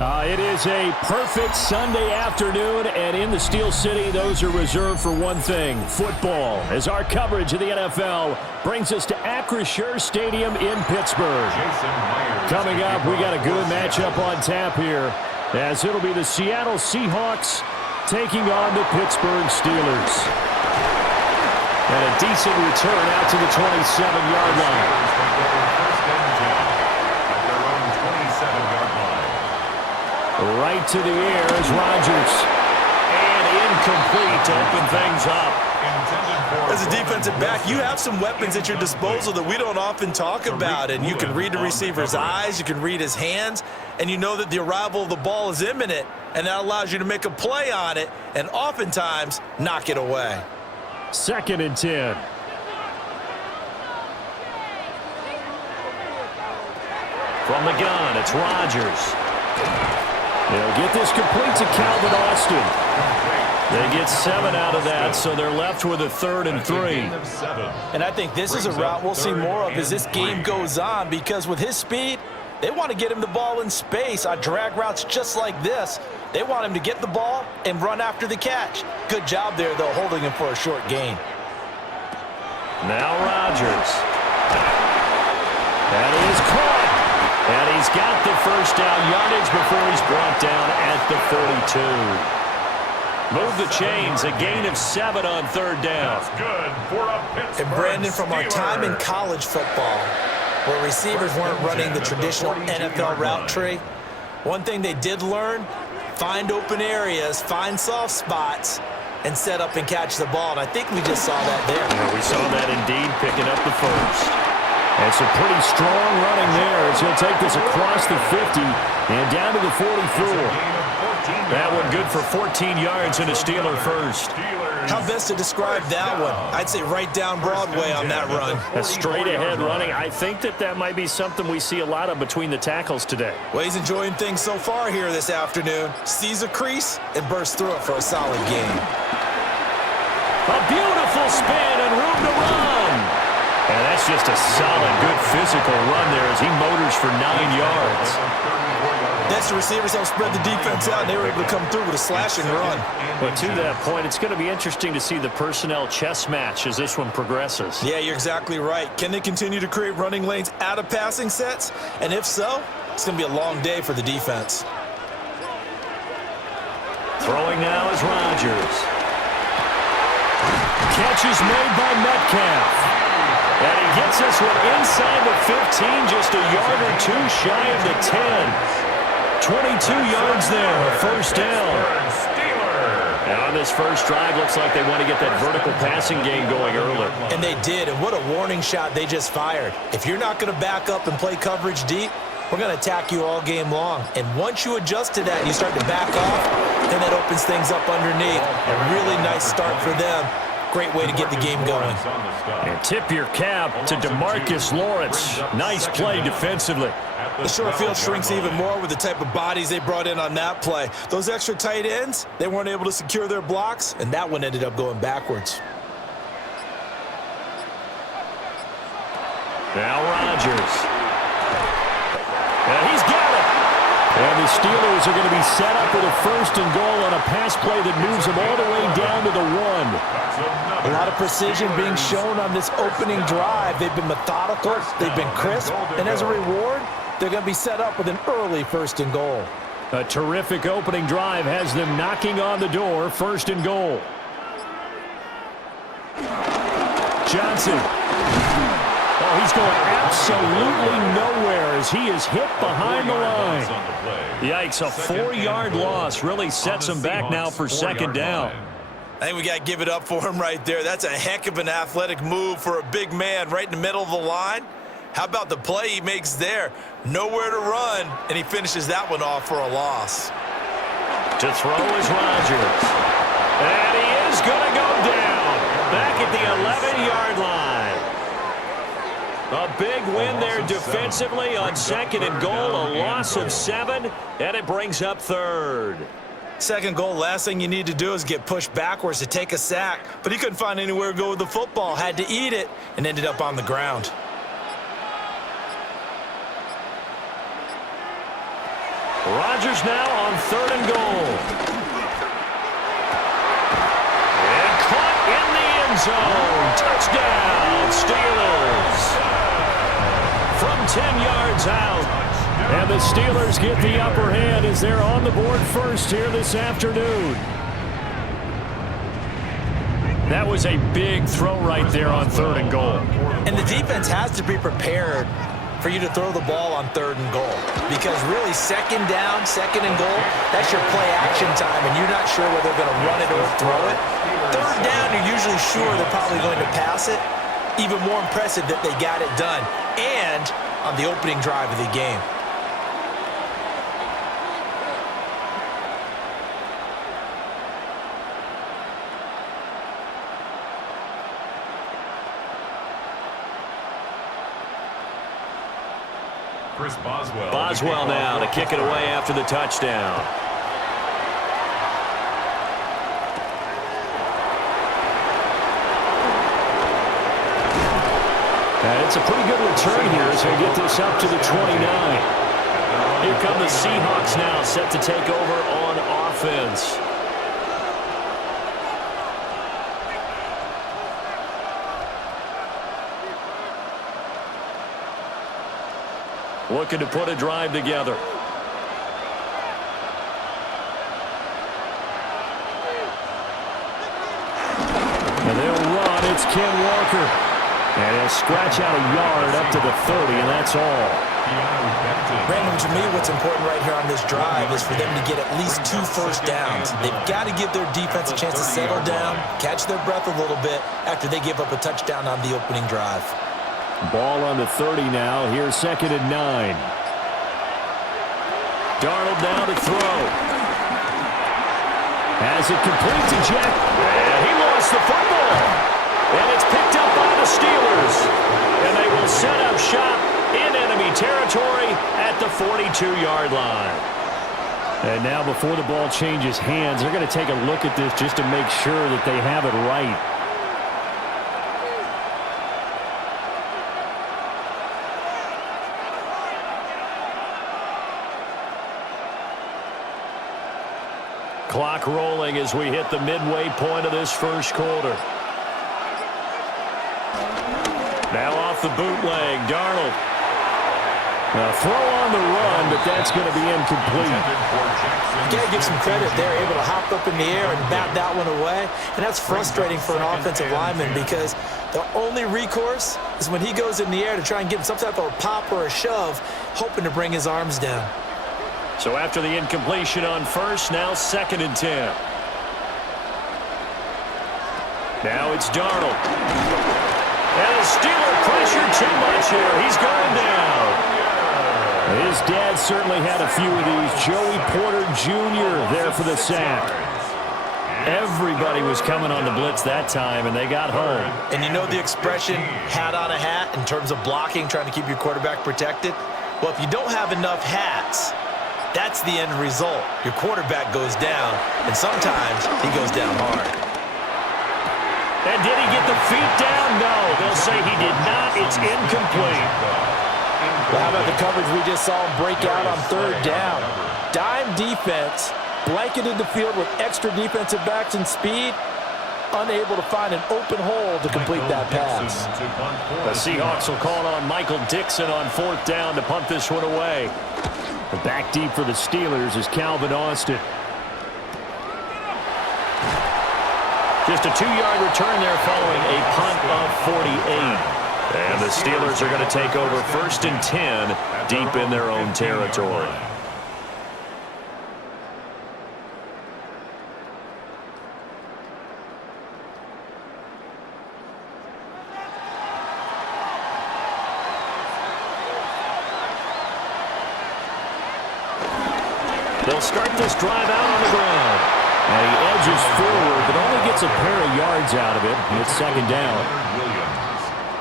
It is a perfect Sunday afternoon, and in the Steel City, those are reserved for one thing, football, as our coverage of the NFL brings us to Acrisure Stadium in Pittsburgh. Coming up, we got a good matchup on tap here, as it'll be the Seattle Seahawks taking on the Pittsburgh Steelers. And a decent return out to the 27-yard line. Right to the air is Rodgers. And incomplete to open things up. As a defensive back, you have some weapons at your disposal that we don't often talk about. And you can read the receiver's eyes, you can read his hands, and you know that the arrival of the ball is imminent, and that allows you to make a play on it and oftentimes knock it away. 2nd and 10. From the gun, it's Rodgers. They'll get this complete to Calvin Austin. They get 7 out of that, so they're left with a 3rd and 3. And I think this is a route we'll see more of as this game goes on, because with his speed, they want to get him the ball in space on drag routes just like this. They want him to get the ball and run after the catch. Good job there, though, holding him for a short gain. Now Rodgers. That is caught. And he's got the first down yardage before he's brought down at the 42. Move the chains, a gain of 7 on 3rd down. That's good for a Pittsburgh And Brandon, from our Steelers. time in college football, where receivers weren't running the traditional NFL route tree, one thing they did learn, find open areas, find soft spots, and set up and catch the ball. And I think we just saw that there. Yeah, we saw that indeed, picking up the first. It's a pretty strong running there as he'll take this across the 50 and down to the 44. That one good for 14 yards and a Steeler first. How best to describe that one? I'd say right down Broadway on that run. A straight-ahead running. I think that might be something we see a lot of between the tackles today. Well, he's enjoying things so far here this afternoon. Sees a crease and bursts through it for a solid game. A beautiful spin and room to run. And that's just a solid, good physical run there as he motors for 9 yards. That's the receivers help spread the defense out, and they were able to come through with a slashing run. But to that point, it's going to be interesting to see the personnel chess match as this one progresses. Yeah, you're exactly right. Can they continue to create running lanes out of passing sets? And if so, it's going to be a long day for the defense. Throwing now is Rodgers. Catch is made by Metcalf. And he gets this one inside the 15, just a yard or two shy of the 10. 22 yards there, a first down. And on this first drive, looks like they want to get that vertical passing game going early. And they did, and what a warning shot they just fired. If you're not going to back up and play coverage deep, we're going to attack you all game long. And once you adjust to that and you start to back off, then that opens things up underneath. A really nice start for them. Great way to get the game going. And tip your cap to DeMarcus Lawrence. Nice play defensively. The short field shrinks even more with the type of bodies they brought in on that play. Those extra tight ends, they weren't able to secure their blocks, and that one ended up going backwards. Now Rodgers. And he's got it. And the Steelers are going to be set up with a 1st and goal on a pass play that moves them all the way down to the 1. A lot of precision being shown on this opening drive. They've been methodical, they've been crisp, and as a reward, they're going to be set up with an early 1st and goal. A terrific opening drive has them knocking on the door, 1st and goal. Johnson. Oh, he's going absolutely nowhere as he is hit behind the line. Yikes, a 4-yard loss really sets him back now for 2nd down. I think we got to give it up for him right there. That's a heck of an athletic move for a big man right in the middle of the line. How about the play he makes there? Nowhere to run, and he finishes that one off for a loss. To throw is Rodgers. And he is going to go down back at the 11-yard line. A big win there defensively on 2nd and goal, a loss of 7, and it brings up 3rd. 2nd goal, last thing you need to do is get pushed backwards to take a sack. But he couldn't find anywhere to go with the football, had to eat it, and ended up on the ground. Rodgers now on 3rd and goal. And caught in the end zone. Touchdown, Steelers. From 10 yards out. And the Steelers get the upper hand as they're on the board first here this afternoon. That was a big throw right there on 3rd and goal. And the defense has to be prepared for you to throw the ball on 3rd and goal. Because really, 2nd down, 2nd and goal, that's your play action time, and you're not sure whether they're going to run it or throw it. 3rd down, you're usually sure they're probably going to pass it. Even more impressive that they got it done. And on the opening drive of the game. Boswell now to kick it away after the touchdown. And it's a pretty good return here as they get this up to the 29. Here come the Seahawks now, set to take over on offense. Looking to put a drive together. And they'll run. It's Ken Walker. And he'll scratch out a yard up to the 30, and that's all. Brandon, to me, what's important right here on this drive is for them to get at least 2 first downs. They've got to give their defense a chance to settle down, catch their breath a little bit after they give up a touchdown on the opening drive. Ball on the 30 now. Here's 2nd and 9. Darnold now to throw. Has it complete to Jack. And he lost the football. And it's picked up by the Steelers. And they will set up shop in enemy territory at the 42-yard line. And now before the ball changes hands, they're going to take a look at this just to make sure that they have it right. Clock rolling as we hit the midway point of this first quarter. Now off the bootleg, Darnold. Now throw on the run, but that's going to be incomplete. You got to give some credit. They're able to hop up in the air and bat that one away. And that's frustrating for an offensive lineman because the only recourse is when he goes in the air to try and get some type of a pop or a shove, hoping to bring his arms down. So after the incompletion on first, now 2nd and 10. Now it's Darnold. And the Steeler pressure too much here. He's going down. His dad certainly had a few of these. Joey Porter Jr. there for the sack. Everybody was coming on the blitz that time, and they got home. And you know the expression, hat on a hat, in terms of blocking, trying to keep your quarterback protected? Well, if you don't have enough hats, that's the end result. Your quarterback goes down, and sometimes he goes down hard. And did he get the feet down? No, they'll say he did not. It's incomplete. Well, how about the coverage we just saw him break out on 3rd down? Dime defense, blanketed the field with extra defensive backs and speed, unable to find an open hole to complete that pass. The Seahawks will call on Michael Dixon on 4th down to punt this one away. The back deep for the Steelers is Calvin Austin. Just a 2-yard return there following a punt of 48. And the Steelers are going to take over 1st and 10 deep in their own territory. They'll start this drive out on the ground. And he edges forward, but only gets a pair of yards out of it. And it's 2nd down.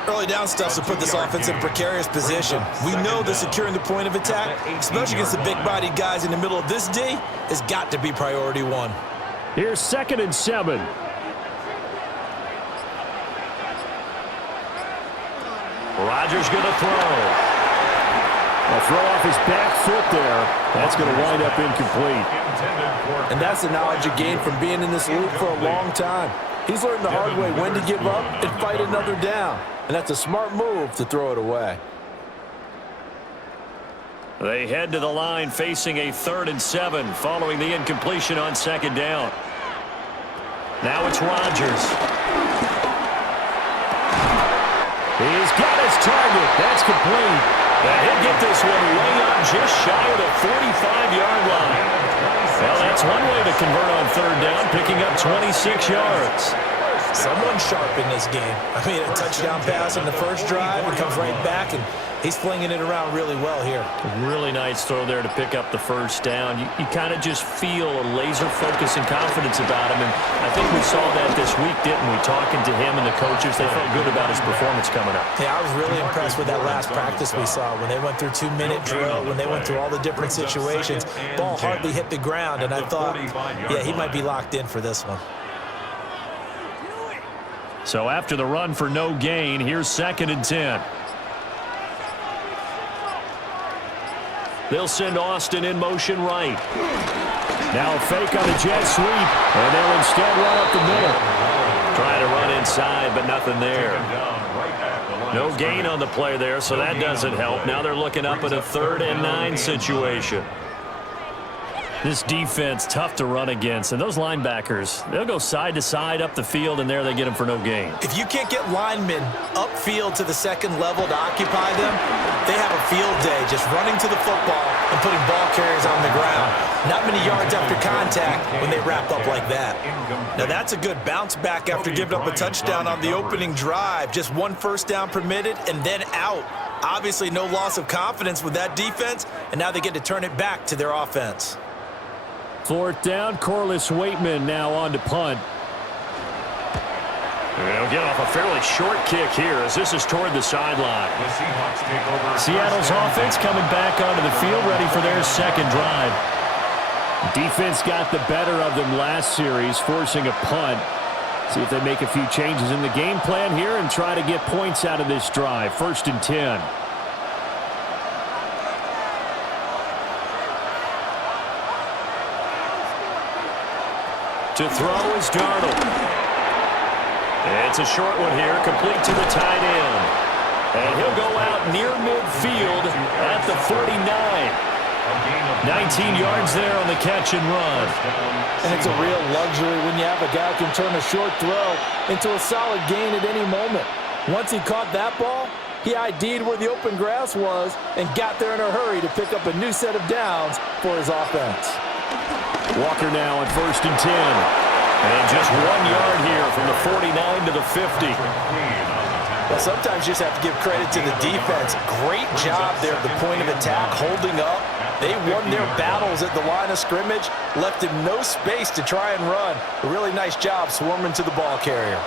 Early down stuff to put this offense in a precarious position. We know that securing the point of attack, especially against the big-bodied guys in the middle of this D, has got to be priority 1. Here's 2nd and 7. Rodgers going to throw. They'll throw off his back foot there. That's going to wind up incomplete. And that's the knowledge you gain from being in this league for a long time. He's learned the hard way when to give up and fight another down. And that's a smart move to throw it away. They head to the line facing a 3rd and 7 following the incompletion on 2nd down. Now it's Rodgers. He's got his target. That's complete. And he'll get this one way up just shy of the 45-yard line. Well, that's one way to convert on 3rd down, picking up 26 yards. Someone sharp in this game. I mean, a touchdown pass in the first drive. He comes right back, and he's flinging it around really well here. Really nice throw there to pick up the 1st down. You kind of just feel a laser focus and confidence about him, and I think we saw that this week, didn't we? Talking to him and the coaches, they felt good about his performance coming up. Yeah, I was really impressed with that last practice we saw when they went through 2-minute drill, when they went through all the different situations. Ball hardly hit the ground, and I thought, yeah, he might be locked in for this one. So after the run for no gain, here's 2nd and 10. They'll send Austin in motion right. Now a fake on a jet sweep, and they'll instead run up the middle. Trying to run inside, but nothing there. No gain on the play there, so that doesn't help. Now they're looking up at a 3rd and 9 situation. This defense, tough to run against. And those linebackers, they'll go side to side up the field, and there they get them for no gain. If you can't get linemen upfield to the 2nd level to occupy them, they have a field day just running to the football and putting ball carriers on the ground. Not many yards after contact when they wrap up like that. Now that's a good bounce back after giving up a touchdown on the opening drive. Just 1 1st down permitted and then out. Obviously no loss of confidence with that defense, and now they get to turn it back to their offense. 4th down, Corliss Waitman now on to punt. They'll get off a fairly short kick here as this is toward the sideline. The Seahawks take over. Seattle's offense coming back onto the field, ready for their 2nd drive. Defense got the better of them last series, forcing a punt. See if they make a few changes in the game plan here and try to get points out of this drive. 1st and 10. To throw is Darnold. It's a short one here, complete to the tight end. And he'll go out near midfield at the 49. 19 yards there on the catch and run. And it's a real luxury when you have a guy who can turn a short throw into a solid gain at any moment. Once he caught that ball, he ID'd where the open grass was and got there in a hurry to pick up a new set of downs for his offense. Walker now on 1st and 10. And just 1 yard here from the 49 to the 50. Well, sometimes you just have to give credit to the defense. Great job there at the point of attack, holding up. They won their battles at the line of scrimmage, left him no space to try and run. A really nice job swarming to the ball carrier.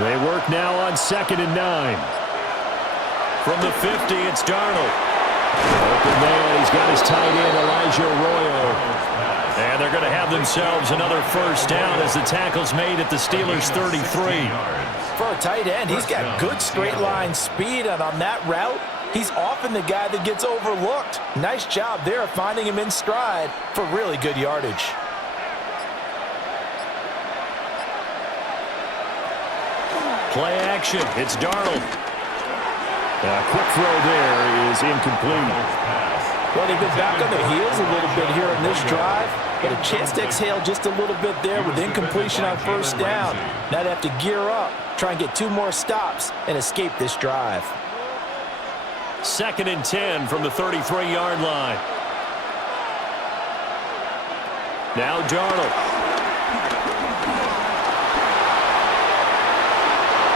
They work now on 2nd and 9. From the 50, it's Darnold. Open man, he's got his tight end, Elijah Arroyo. And they're going to have themselves another 1st down as the tackle's made at the Steelers' 33. For a tight end, he's got good straight line speed, and on that route, he's often the guy that gets overlooked. Nice job there of finding him in stride for really good yardage. Play action, it's Darnold. A quick throw there is incomplete. Well, they've been back on their heels a little bit here in this drive, but a chance to exhale just a little bit there with incompletion on 1st down. Now they have to gear up, try and get 2 more stops, and escape this drive. 2nd and 10 from the 33-yard line. Now Darnold.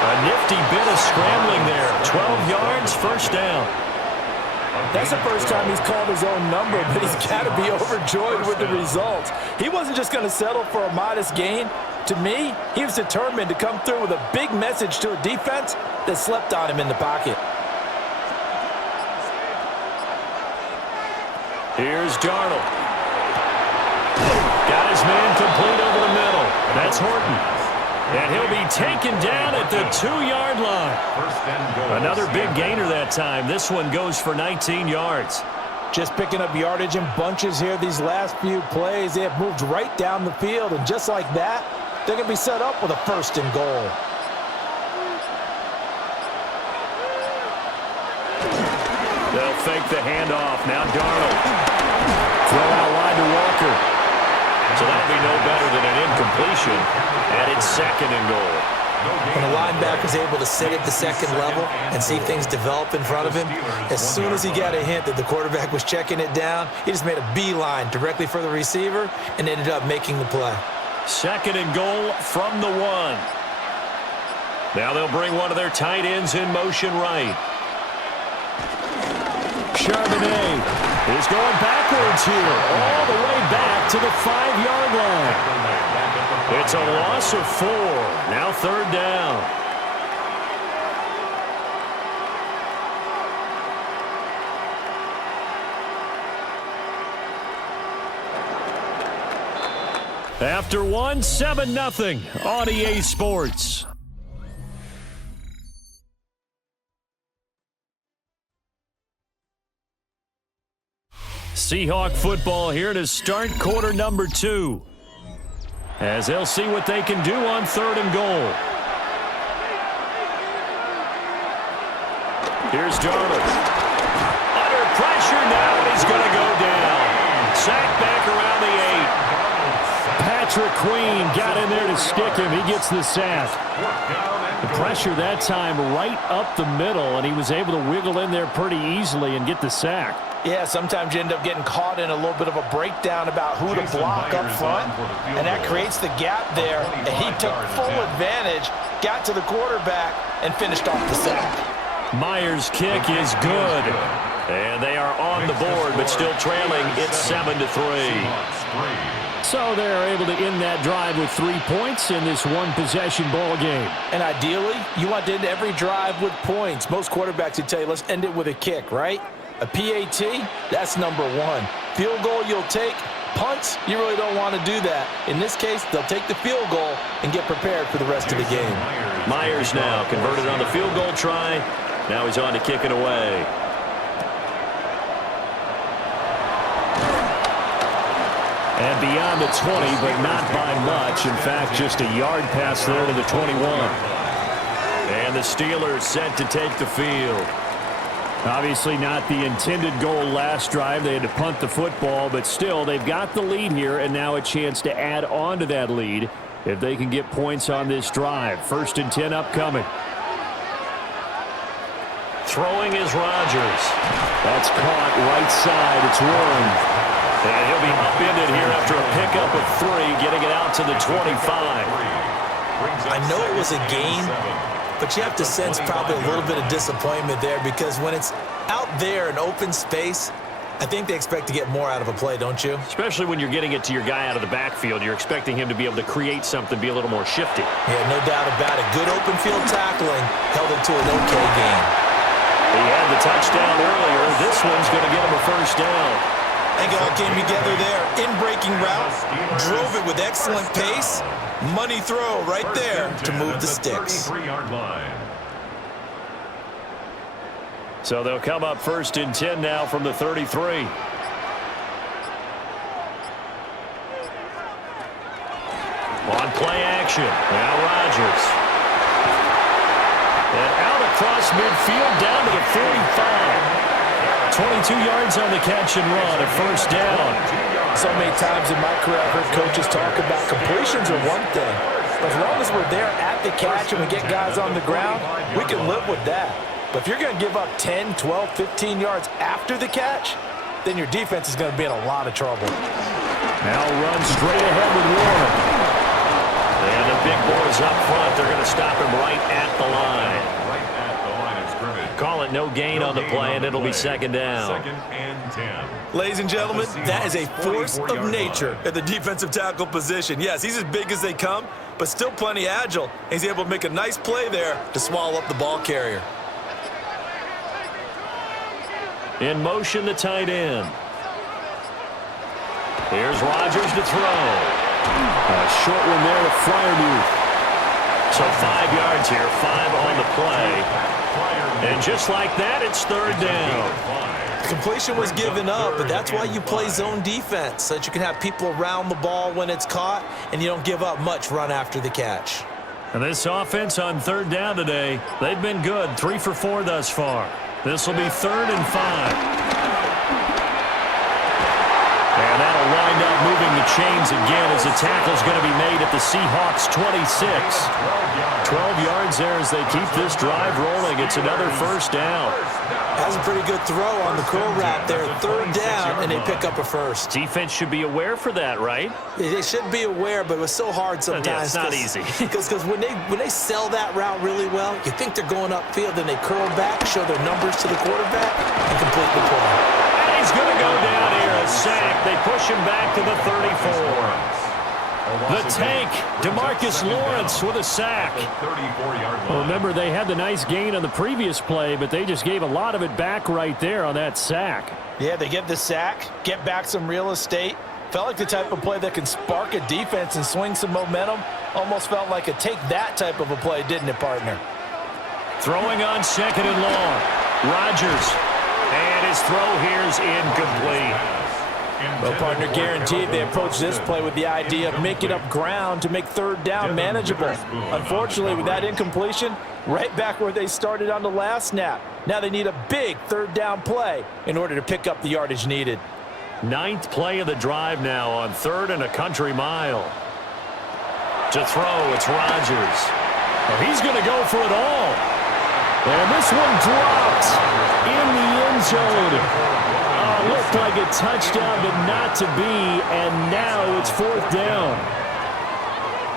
A nifty bit of scrambling there. 12 yards, 1st down. That's the first time he's called his own number, but he's got to be overjoyed with the results. He wasn't just going to settle for a modest gain. To me, he was determined to come through with a big message to a defense that slept on him in the pocket. Here's Darnold. Got his man complete over the middle. That's Horton. And he'll be taken down at the 2-yard line. Another big gainer that time. This one goes for 19 yards. Just picking up yardage in bunches here these last few plays. They have moved right down the field, and just like that, they're going to be set up with a 1st and goal. They'll fake the handoff. Now Darnold. Throw out wide to Walker. So that'll be no better than an incompletion. And it's 2nd and goal. When a linebacker's able to sit at the 2nd level and see things develop in front of him, as soon as he got a hint that the quarterback was checking it down, he just made a beeline directly for the receiver and ended up making the play. 2nd and goal from the 1. Now they'll bring one of their tight ends in motion right. Charbonnet is going backwards here, all the way back to the 5-yard line. It's a loss of 4. Now 3rd down. After 1, 7-0 on EA Sports. Seahawk football here to start quarter number 2. As they'll see what they can do on 3rd and goal. Here's Darnold. Under pressure now, and he's going to go down. Sacked back around the 8. Patrick Queen got in there to stick him. He gets the sack. The pressure that time right up the middle, and he was able to wiggle in there pretty easily and get the sack. Yeah, sometimes you end up getting caught in a little bit of a breakdown about who to block up front, and that creates the gap there, and he took full advantage, got to the quarterback, and finished off the sack. Myers' kick is good, and they are on the board, but still trailing. It's 7-3. So they're able to end that drive with 3 points in this one-possession ball game. And ideally, you want to end every drive with points. Most quarterbacks would tell you, let's end it with a kick, right? A PAT, that's number 1. Field goal you'll take. Punts, you really don't want to do that. In this case, they'll take the field goal and get prepared for the rest of the game. Myers now converted on the field goal try. Now he's on to kick it away. And beyond the 20, but not by much. In fact, just a yard pass there to the 21. And the Steelers set to take the field. Obviously not the intended goal last drive. They had to punt the football, but still, they've got the lead here, and now a chance to add on to that lead if they can get points on this drive. 1st and 10 upcoming. Throwing is Rodgers. That's caught right side. It's Warren. And he'll be upended here after a pickup of 3, getting it out to the 25. I know it was a gain, but you have to sense probably a little bit of disappointment there, because when it's out there in open space, I think they expect to get more out of a play, don't you? Especially when you're getting it to your guy out of the backfield. You're expecting him to be able to create something, be a little more shifty. Yeah, no doubt about it. Good open field tackling held him to an okay game. He had the touchdown earlier. This one's going to get him a 1st down. They all came together there. In-breaking route, drove it with excellent pace. Money throw right there to move the sticks. So they'll come up 1st and 10 now from the 33. On play action. Now Rodgers. And out across midfield down to the 45. 22 yards on the catch and run, a 1st down. So many times in my career, I've heard coaches talk about completions are one thing. But as long as we're there at the catch and we get guys on the ground, we can live with that. But if you're going to give up 10, 12, 15 yards after the catch, then your defense is going to be in a lot of trouble. Now run straight ahead with Warren. And the big boys up front, they're going to stop him right at the line. Call it no gain on the play, and it'll be 2nd down. 2nd and 10. Ladies and gentlemen, that is a force of nature at the defensive tackle position. Yes, he's as big as they come, but still plenty agile. He's able to make a nice play there to swallow up the ball carrier. In motion, the tight end. Here's Rodgers to throw. A short one there to Freiermuth. So 5 yards here, 5 on the play. And just like that, it's third down. Completion was given up, but that's why you play zone defense, so that you can have people around the ball when it's caught, and you don't give up much run after the catch. And this offense on third down today, they've been good, 3 for 4 thus far. This will be 3rd and 5. And that'll wind up moving the chains again as the tackle's going to be made at the Seahawks 26. 12 yards there as they keep this drive rolling. It's another first down. That's a pretty good throw on the curl route there. 3rd down, and they pick up a first. Defense should be aware for that, right? They should be aware, but it was so hard sometimes. Yeah, it's not easy. Because when they sell that route really well, you think they're going upfield, then they curl back, show their numbers to the quarterback, and complete the play. He's going to go down here, a sack. They push him back to the 34. The tank, DeMarcus Lawrence with a sack. Well, remember, they had the nice gain on the previous play, but they just gave a lot of it back right there on that sack. Yeah, they get the sack, get back some real estate. Felt like the type of play that can spark a defense and swing some momentum. Almost felt like a take that type of a play, didn't it, partner? Throwing on 2nd and long. Rodgers. And his throw here's incomplete. Well, partner, guaranteed they approach this play with the idea of making up ground to make 3rd down manageable. Unfortunately, with that incompletion, right back where they started on the last snap. Now they need a big 3rd down play in order to pick up the yardage needed. 9th play of the drive now on 3rd and a country mile. To throw, it's Rodgers. Oh, he's going to go for it all. And this one dropped in the end zone. Looked like a touchdown, but not to be, and now it's 4th down.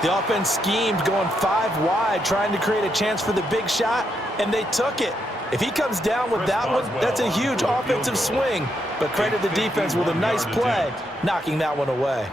The offense schemed going 5 wide, trying to create a chance for the big shot, and they took it. If he comes down with that one, that's a huge offensive swing, but credit the defense with a nice play, knocking that one away.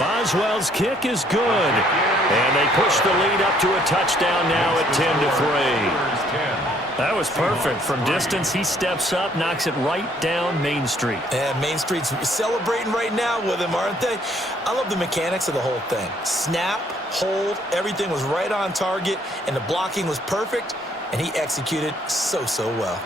Boswell's kick is good, and they push the lead up to a touchdown now at 10-3. That was perfect. From distance, he steps up, knocks it right down Main Street. And Main Street's celebrating right now with him, aren't they? I love the mechanics of the whole thing. Snap, hold, everything was right on target, and the blocking was perfect, and he executed so well.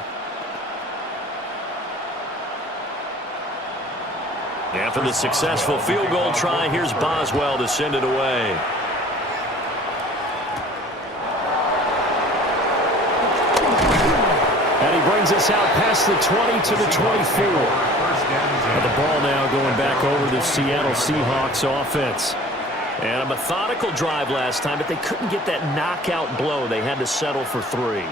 After the successful field goal try, here's Boswell to send it away. And he brings us out past the 20 to the 24. And the ball now going back over the Seattle Seahawks offense. And a methodical drive last time, but they couldn't get that knockout blow. They had to settle for 3.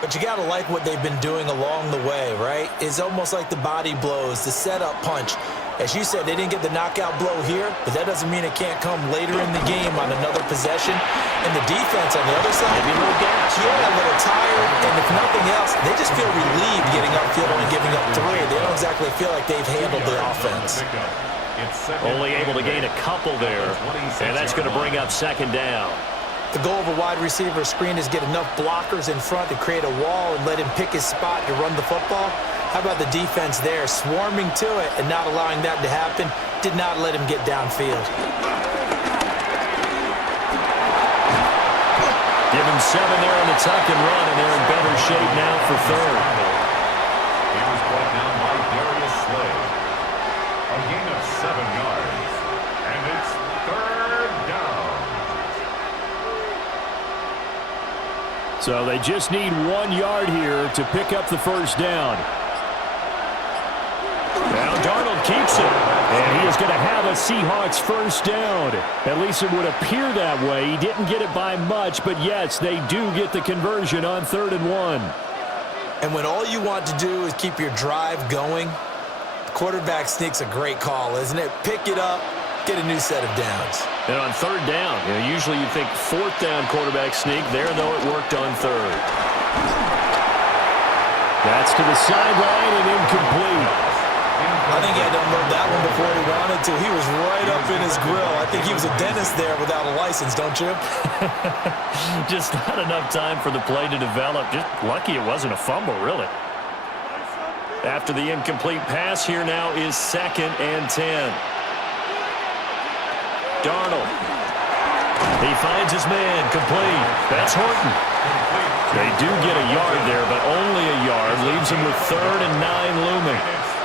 But you got to like what they've been doing along the way, right? It's almost like the body blows, the setup punch. As you said, they didn't get the knockout blow here, but that doesn't mean it can't come later in the game on another possession. And the defense on the other side, maybe a little gas. Yeah, a little tired. And if nothing else, they just feel relieved getting upfield and giving up 3. They don't exactly feel like they've handled the offense. Only able to gain a couple there, and that's going to bring up 2nd down. The goal of a wide receiver screen is get enough blockers in front to create a wall and let him pick his spot to run the football. How about the defense there, swarming to it and not allowing that to happen? Did not let him get downfield. Give him 7 there on the tuck and run, and they're in better shape now for 3rd. He was brought down by Darius Slay. A gain of 7 yards, and it's 3rd down. So they just need 1 yard here to pick up the first down. Now Darnold keeps it, and he is going to have a Seahawks first down. At least it would appear that way. He didn't get it by much, but yes, they do get the conversion on 3rd and 1. And when all you want to do is keep your drive going, the quarterback sneak's a great call, isn't it? Pick it up, get a new set of downs. And on 3rd down, usually you think 4th down quarterback sneak. There, though, it worked on 3rd. That's to the sideline and incomplete. I think he had to unload that one before he wanted to. He was right up in his grill. I think he was a dentist there without a license, don't you? Just not enough time for the play to develop. Just lucky it wasn't a fumble, really. After the incomplete pass, here now is 2nd and 10. Darnold. He finds his man, complete. That's Horton. They do get a yard there, but only a yard. Leaves him with 3rd and 9 looming.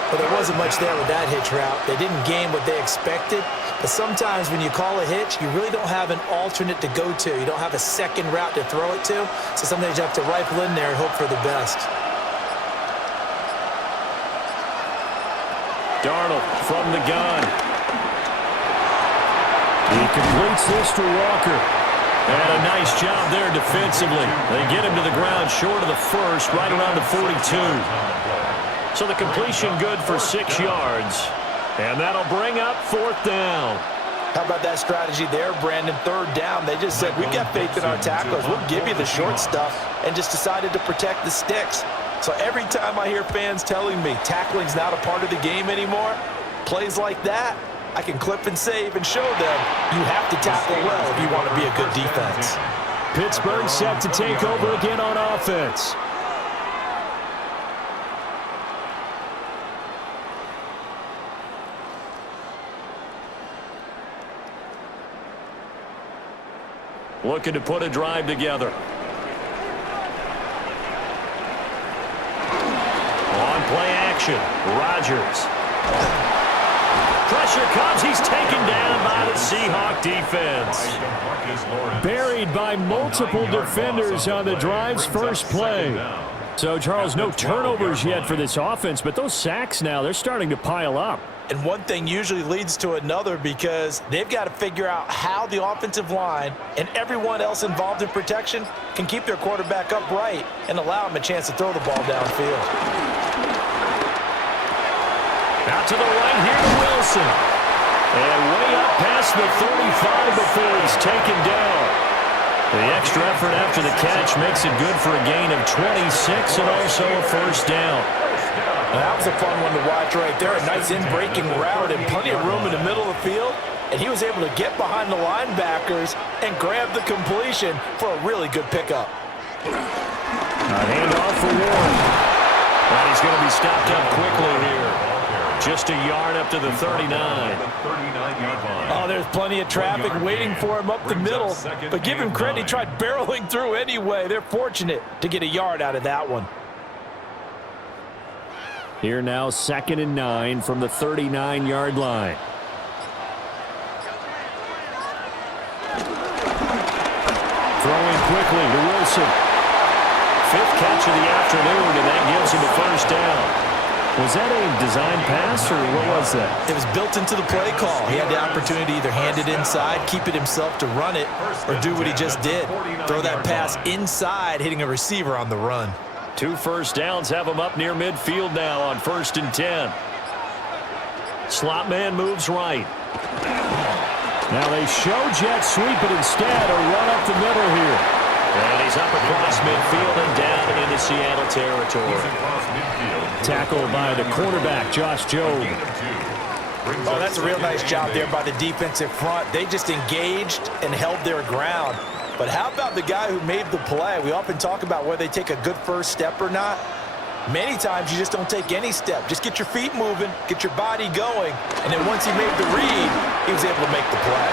Well, there wasn't much there with that hitch route. They didn't gain what they expected. But sometimes when you call a hitch, you really don't have an alternate to go to. You don't have a second route to throw it to. So sometimes you have to rifle in there and hope for the best. Darnold from the gun. He completes this to Walker. And a nice job there defensively. They get him to the ground short of the first, right around the 42. So the completion good for 6 yards. And that'll bring up 4th down. How about that strategy there, Brandon? 3rd down. They just said, we've got faith in our tacklers. We'll give you the short stuff, and just decided to protect the sticks. So every time I hear fans telling me tackling's not a part of the game anymore, plays like that, I can clip and save and show them you have to tackle well if you want to be a good defense. Pittsburgh set to take over again on offense. Looking to put a drive together. On play action, Rodgers. Pressure comes. He's taken down by the Seahawks defense. Buried by multiple defenders on the drive's first play. So, Charles, no turnovers yet for this offense, but those sacks now, they're starting to pile up. And one thing usually leads to another because they've got to figure out how the offensive line and everyone else involved in protection can keep their quarterback upright and allow him a chance to throw the ball downfield. Out to the right here to Wilson. And way up past the 35 before he's taken down. The extra effort after the catch makes it good for a gain of 26 and also a first down. That was a fun one to watch right there. A nice in-breaking route and plenty of room in the middle of the field. And he was able to get behind the linebackers and grab the completion for a really good pickup. A handoff for Warren. And he's going to be stopped up quickly here. Just a yard up to the 39. Oh, there's plenty of traffic waiting for him up the middle. But give him credit, he tried barreling through anyway. They're fortunate to get a yard out of that one. Here now, 2nd and 9 from the 39-yard line. Throwing quickly to Wilson. 5th catch of the afternoon, and that gives him a first down. Was that a design pass, or what was that? It was built into the play call. He had the opportunity to either hand it inside, keep it himself to run it, or do what he just did. Throw that pass inside, hitting a receiver on the run. 2 first downs have him up near midfield now on 1st and 10. Slot man moves right. Now they show jet sweep, but instead a run up the middle here. And he's up across midfield and down into Seattle territory. Tackled by the cornerback, Josh Jobe. Oh, that's a real nice job there by the defensive front. They just engaged and held their ground. But how about the guy who made the play? We often talk about whether they take a good first step or not. Many times you just don't take any step. Just get your feet moving, get your body going, and then once he made the read, he was able to make the play.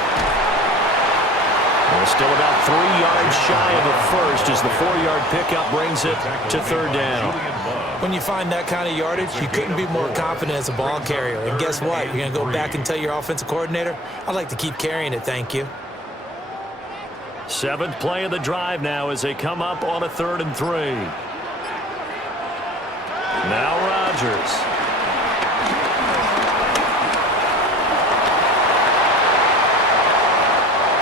We're still about 3 yards shy of a first as the 4-yard pickup brings it to 3rd down. When you find that kind of yardage, you couldn't be more confident as a ball carrier. And guess what? You're going to go back and tell your offensive coordinator, I'd like to keep carrying it, thank you. 7th play of the drive now as they come up on a 3rd and 3. Now Rodgers.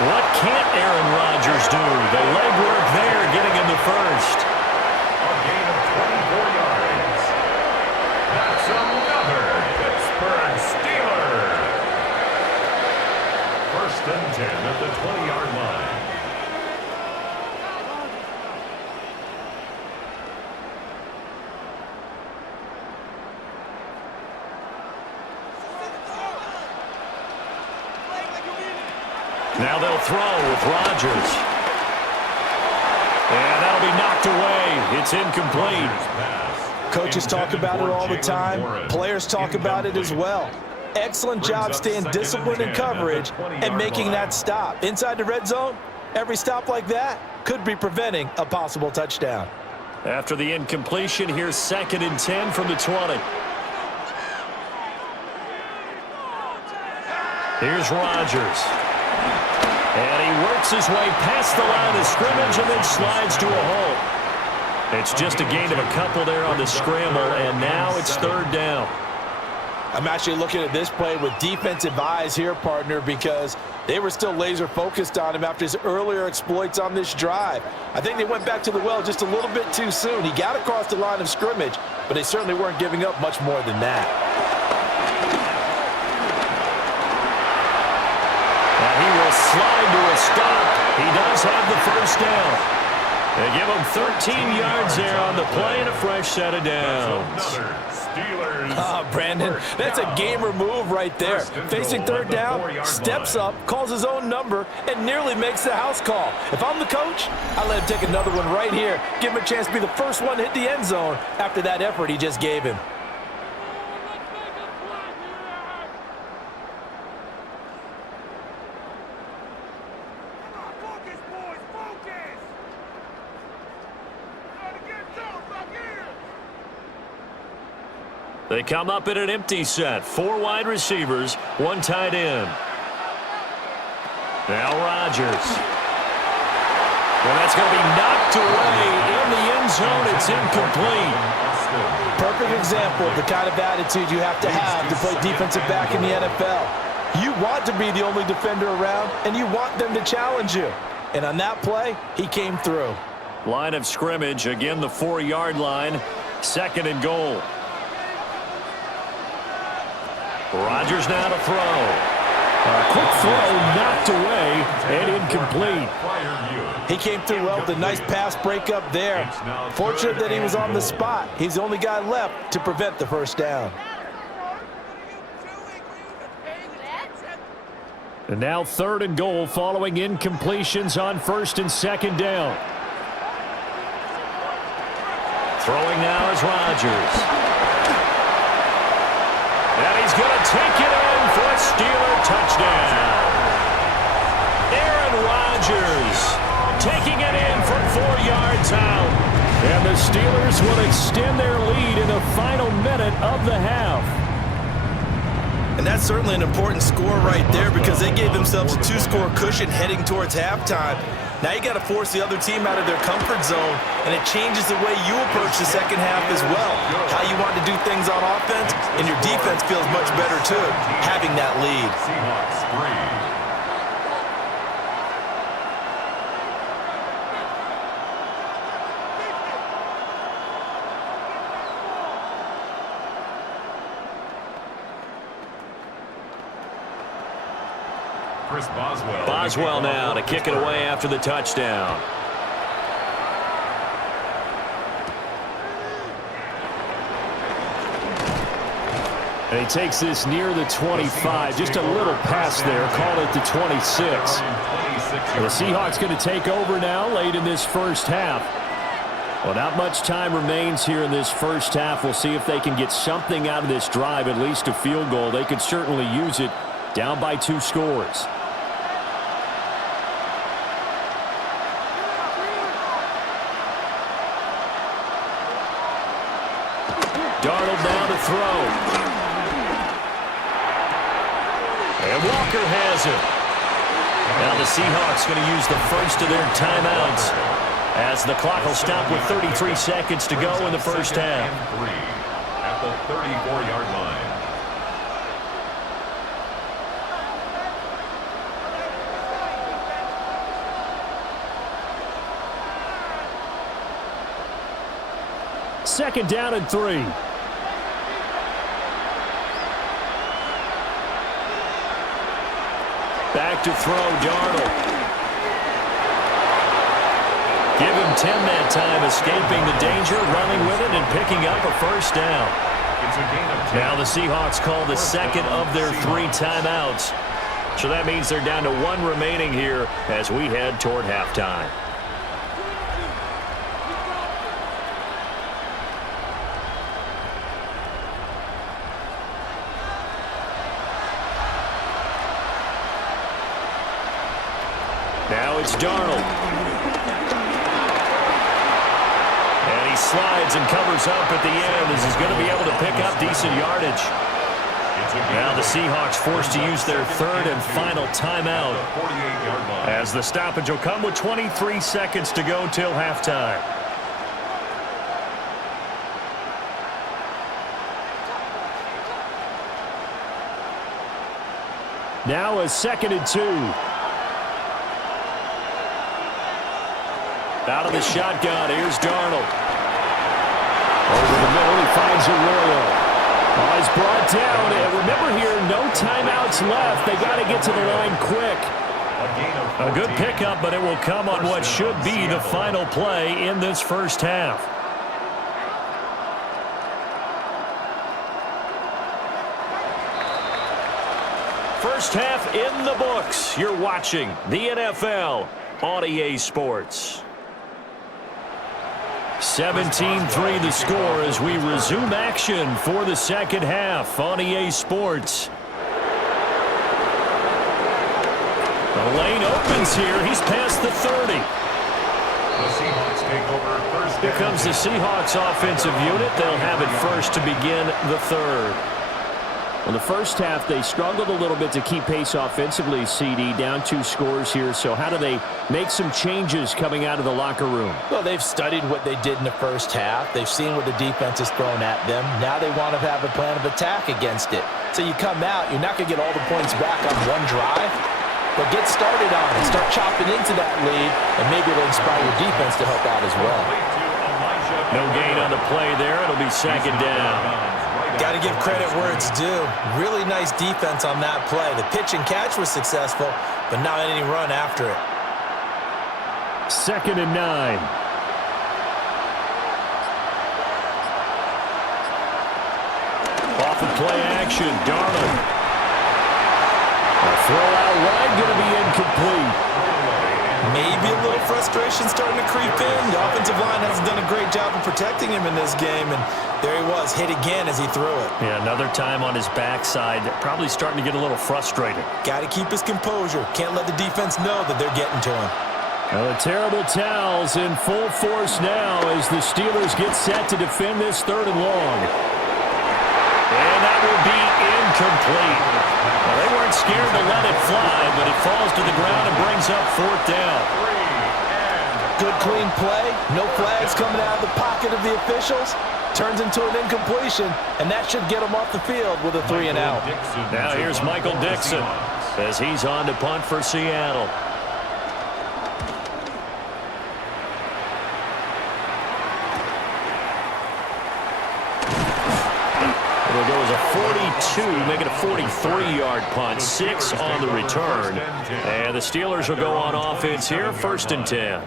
What can't Aaron Rodgers do? The legwork there getting him the first. A gain of 24 yards. That's another Pittsburgh Steeler. 1st and 10 at the 20-yard line. Now they'll throw with Rodgers. And that'll be knocked away. It's incomplete. Coaches talk about it all the time. Players talk about it as well. Excellent job staying disciplined in coverage and making that stop. Inside the red zone, every stop like that could be preventing a possible touchdown. After the incompletion, here's 2nd and 10 from the 20. Here's Rodgers. And he works his way past the line of scrimmage and then slides to a halt. It's just a gain of a couple there on the scramble, and now it's 3rd down. I'm actually looking at this play with defensive eyes here, partner, because they were still laser focused on him after his earlier exploits on this drive. I think they went back to the well just a little bit too soon. He got across the line of scrimmage, but they certainly weren't giving up much more than that. And he will slide to a stop. He does have the 1st down. They give him 13 yards there on the play and a fresh set of downs. Brandon, that's a gamer move right there. Facing 3rd down, steps up, calls his own number, and nearly makes the house call. If I'm the coach, I let him take another one right here. Give him a chance to be the first one to hit the end zone after that effort he just gave him. They come up in an empty set. 4 wide receivers, 1 tight end. Now Rodgers. And that's going to be knocked away in the end zone. It's incomplete. Perfect example of the kind of attitude you have to play defensive back in the NFL. You want to be the only defender around, and you want them to challenge you. And on that play, he came through. Line of scrimmage, again the 4-yard line. 2nd and goal. Rodgers now to throw. A quick throw knocked away and incomplete. He came through well with a nice pass breakup there. Fortunate that he was on the spot. He's the only guy left to prevent the 1st down. And now 3rd and goal following incompletions on 1st and 2nd down. Throwing now is Rodgers. And he's going to take it in for a Steeler touchdown. Aaron Rodgers taking it in from 4 yards out. And the Steelers will extend their lead in the final minute of the half. And that's certainly an important score right there because they gave themselves a 2-score cushion heading towards halftime. Now you got to force the other team out of their comfort zone, and it changes the way you approach the second half as well. How you want to do things on offense, and your defense feels much better too, having that lead. Seahawks 3. Boswell now to kick it away after the touchdown. And he takes this near the 25. Just a little pass there. Call it the 26. The Seahawks going to take over now late in this 1st half. Well, not much time remains here in this 1st half. We'll see if they can get something out of this drive, at least a field goal. They could certainly use it down by 2 scores. Darnold now to throw. And Walker has it. Now the Seahawks going to use the first of their timeouts as the clock will stop with 33 seconds to go in the 1st half. At the 34-yard line. Second down and 3. Back to throw, Darnold. Give him 10 that time, escaping the danger, running with it, and picking up a 1st down. Now the Seahawks call the 2nd of their 3 timeouts. So that means they're down to 1 remaining here as we head toward halftime. Now it's Darnold. And he slides and covers up at the end as he's going to be able to pick up decent yardage. Now the Seahawks forced to use their third and final timeout, as the stoppage will come with 23 seconds to go till halftime. Now a 2nd and 2. Out of the shotgun, here's Darnold. Over the middle, he finds Arroyo. Oh, he's brought down, and remember here, no timeouts left. They got to get to the line quick. A good pickup, but it will come on what should be the final play in this first half. First half in the books. You're watching the NFL on EA Sports. 17-3 the score as we resume action for the second half on EA Sports. The lane opens here. He's past the 30. The Seahawks take over first. Here comes the Seahawks offensive unit. They'll have it first to begin the third. Well, the first half, they struggled a little bit to keep pace offensively, CD, down 2 scores here. So how do they make some changes coming out of the locker room? Well, they've studied what they did in the first half. They've seen what the defense has thrown at them. Now they want to have a plan of attack against it. So you come out, you're not going to get all the points back on one drive, but get started on it. Start chopping into that lead, and maybe it'll inspire your defense to help out as well. No gain on the play there. It'll be 2nd down. Got to give credit where it's due. Really nice defense on that play. The pitch and catch was successful, but not any run after it. 2nd and 9. Off of play action, Darnold. A throw out wide, going to be incomplete. Maybe a little frustration starting to creep in. The offensive line hasn't done a great job of protecting him in this game, and there he was, hit again as he threw it. Yeah, another time on his backside, probably starting to get a little frustrated. Got to keep his composure. Can't let the defense know that they're getting to him. Well, the terrible towels in full force now as the Steelers get set to defend this 3rd and long. And that will be incomplete. Well, they weren't scared to let it fly, but it falls to the ground and brings up 4th down. Good clean play. No flags coming out of the pocket of the officials. Turns into an incompletion, and that should get him off the field with a 3 and out. Now here's Michael Dixon as he's on to punt for Seattle. It'll go as a 42, make it a 43-yard punt, 6 on the return. And the Steelers will go on offense here, 1st and 10.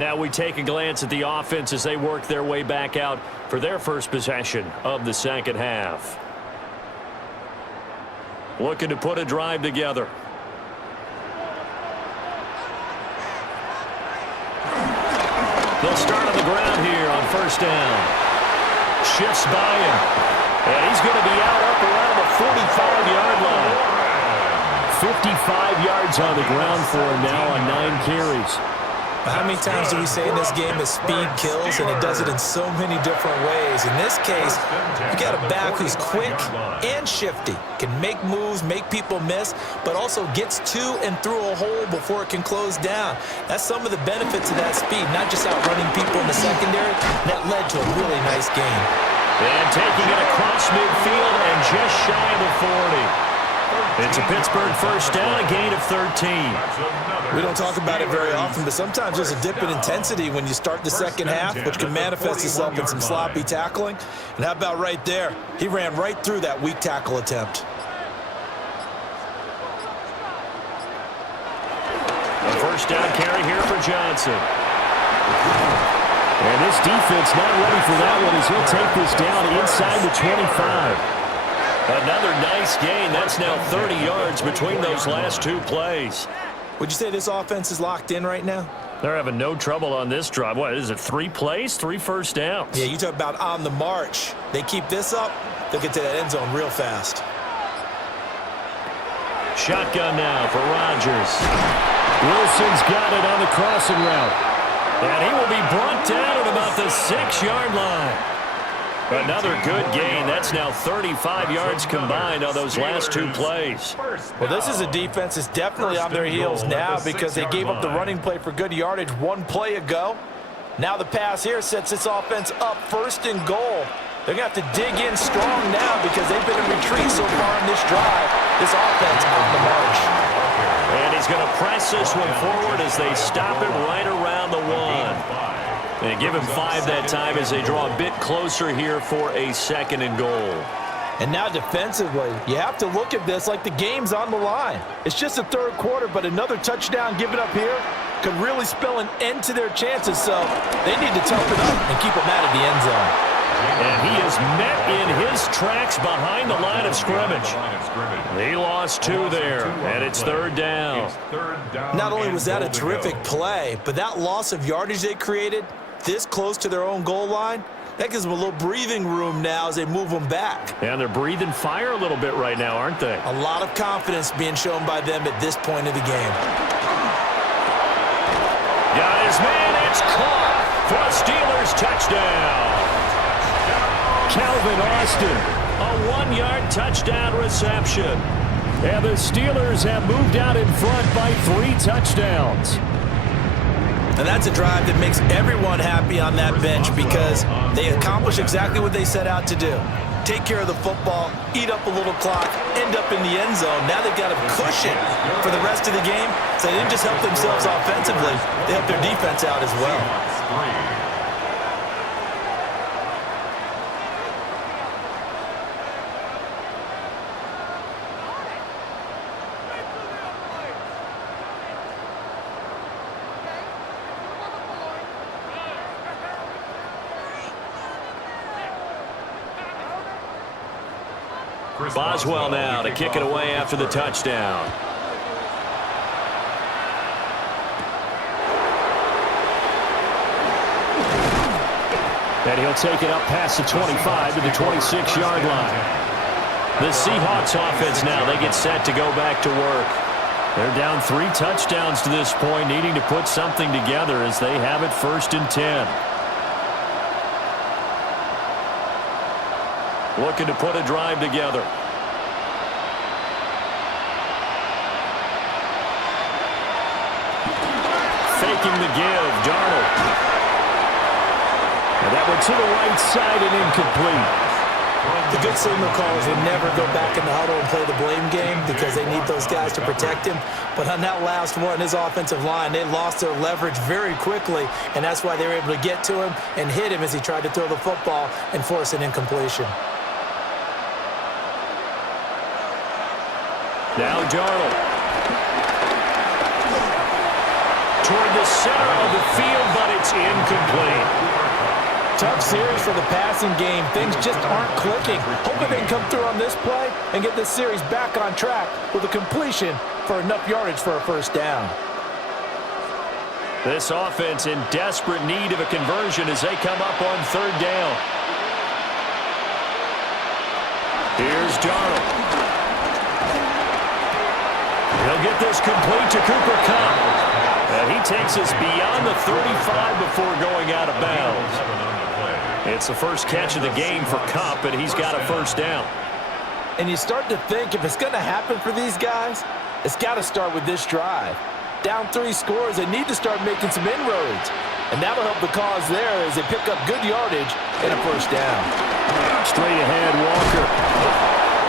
Now we take a glance at the offense as they work their way back out for their first possession of the second half. Looking to put a drive together. They'll start on the ground here on 1st down. Shifts by him. And he's going to be out up around the 45-yard line. 55 yards on the ground for him now on 9 carries. How many times do we say in this game that speed kills, and it does it in so many different ways? In this case, you got a back who's quick and shifty, can make moves, make people miss, but also gets to and through a hole before it can close down. That's some of the benefits of that speed, not just outrunning people in the secondary. That led to a really nice game. And taking it across midfield and just shy of the 40. It's a Pittsburgh 1st down, a gain of 13. We don't talk about it very often, but sometimes there's a dip in intensity when you start the second half, which can manifest itself in some sloppy tackling. And how about right there? He ran right through that weak tackle attempt. A 1st down carry here for Johnson. And this defense not ready for that one as he'll take this down inside the 25. Another nice gain. That's now 30 yards between those last 2 plays. Would you say this offense is locked in right now? They're having no trouble on this drive. What is it, 3 plays, 3 first downs? Yeah, you talk about on the march. They keep this up, they'll get to that end zone real fast. Shotgun now for Rodgers. Wilson's got it on the crossing route. And he will be brought down at about the 6-yard line. Another good gain. That's now 35 yards combined on those last 2 plays. Well, this is a defense that's definitely on their heels now because they gave up the running play for good yardage 1 play ago. Now the pass here sets this offense up 1st and goal. They're going to have to dig in strong now because they've been in retreat so far in this drive. This offense on the march. And he's going to press this one forward as they stop him right around the 1. And give him 5 that time as they draw a bit closer here for a 2nd and goal. And now defensively, you have to look at this like the game's on the line. It's just the 3rd quarter, but another touchdown given up here could really spell an end to their chances. So they need to toughen up and keep them out of the end zone. And he is met in his tracks behind the line of scrimmage. He lost 2 there, and it's 3rd down. Not only was that a terrific play, but that loss of yardage they created this close to their own goal line, that gives them a little breathing room now as they move them back. And they're breathing fire a little bit right now, aren't they? A lot of confidence being shown by them at this point of the game. Got his man, it's caught for a Steelers touchdown. Calvin Austin, a 1-yard touchdown reception. And the Steelers have moved out in front by 3 touchdowns. And that's a drive that makes everyone happy on that bench because they accomplish exactly what they set out to do. Take care of the football, eat up a little clock, end up in the end zone. Now they've got a cushion for the rest of the game. So they didn't just help themselves offensively, they helped their defense out as well. Boswell now to kick it away after the touchdown. And he'll take it up past the 25 to the 26-yard line. The Seahawks offense now, they get set to go back to work. They're down 3 touchdowns to this point, needing to put something together as they have it 1st and 10. Looking to put a drive together. Faking the give, Darnold. And that one to the right side and incomplete. The good signal callers would never go back in the huddle and play the blame game because they need those guys to protect him. But on that last one, his offensive line, they lost their leverage very quickly, and that's why they were able to get to him and hit him as he tried to throw the football and force an incompletion. Now Darnold. Toward the center of the field, but it's incomplete. Tough series for the passing game. Things just aren't clicking. Hoping they can come through on this play and get this series back on track with a completion for enough yardage for a 1st down. This offense in desperate need of a conversion as they come up on 3rd down. Here's Darnold. He'll get this complete to Cooper Kupp. And he takes us beyond the 35 before going out of bounds. It's the first catch of the game for Kupp, and he's got a 1st down. And you start to think if it's going to happen for these guys, it's got to start with this drive. Down 3 scores, they need to start making some inroads. And that'll help the cause there as they pick up good yardage and a 1st down. Straight ahead, Walker.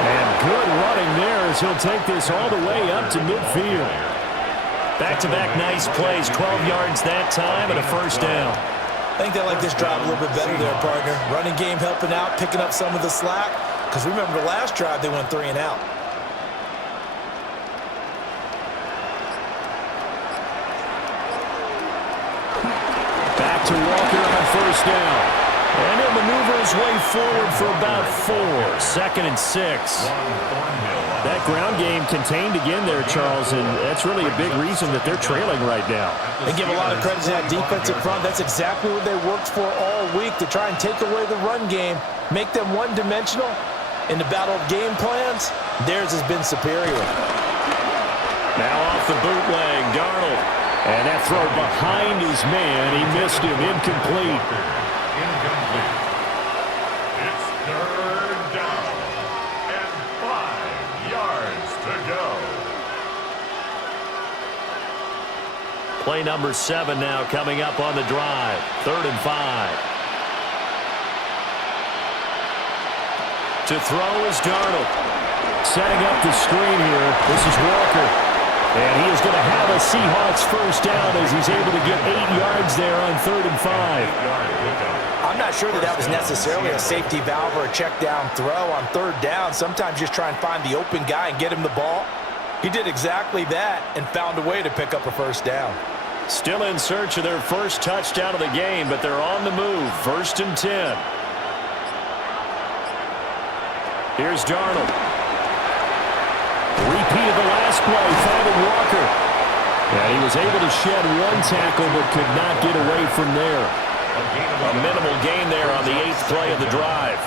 And good running there as he'll take this all the way up to midfield. Back-to-back nice plays, 12 yards that time and a 1st down. I think they like this drive a little bit better there, partner. Running game helping out, picking up some of the slack. Because remember the last drive, they went 3 and out. Back to Walker on 1st down. And he'll maneuver his way forward for about 4. 2nd and 6. That ground game contained again there, Charles, and that's really a big reason that they're trailing right now. They give a lot of credit to that defensive front. That's exactly what they worked for all week, to try and take away the run game, make them one-dimensional. In the battle of game plans, theirs has been superior. Now off the bootleg, Darnold. And that throw behind his man. He missed him. Incomplete. Incomplete. It's third down and 5 yards to go. Play number 7 now coming up on the drive. 3rd and 5. To throw is Darnold. Setting up the screen here. This is Walker. And he is going to have a Seahawks first down as he's able to get 8 yards there on 3rd and 5. I'm not sure that was necessarily a safety valve or a check down throw on 3rd down. Sometimes just try and find the open guy and get him the ball. He did exactly that and found a way to pick up a first down. Still in search of their first touchdown of the game, but they're on the move. 1st and 10. Here's Darnold. Repeat of the last play, finding Walker. And he was able to shed 1 tackle, but could not get away from there. A minimal gain there on the 8th play of the drive.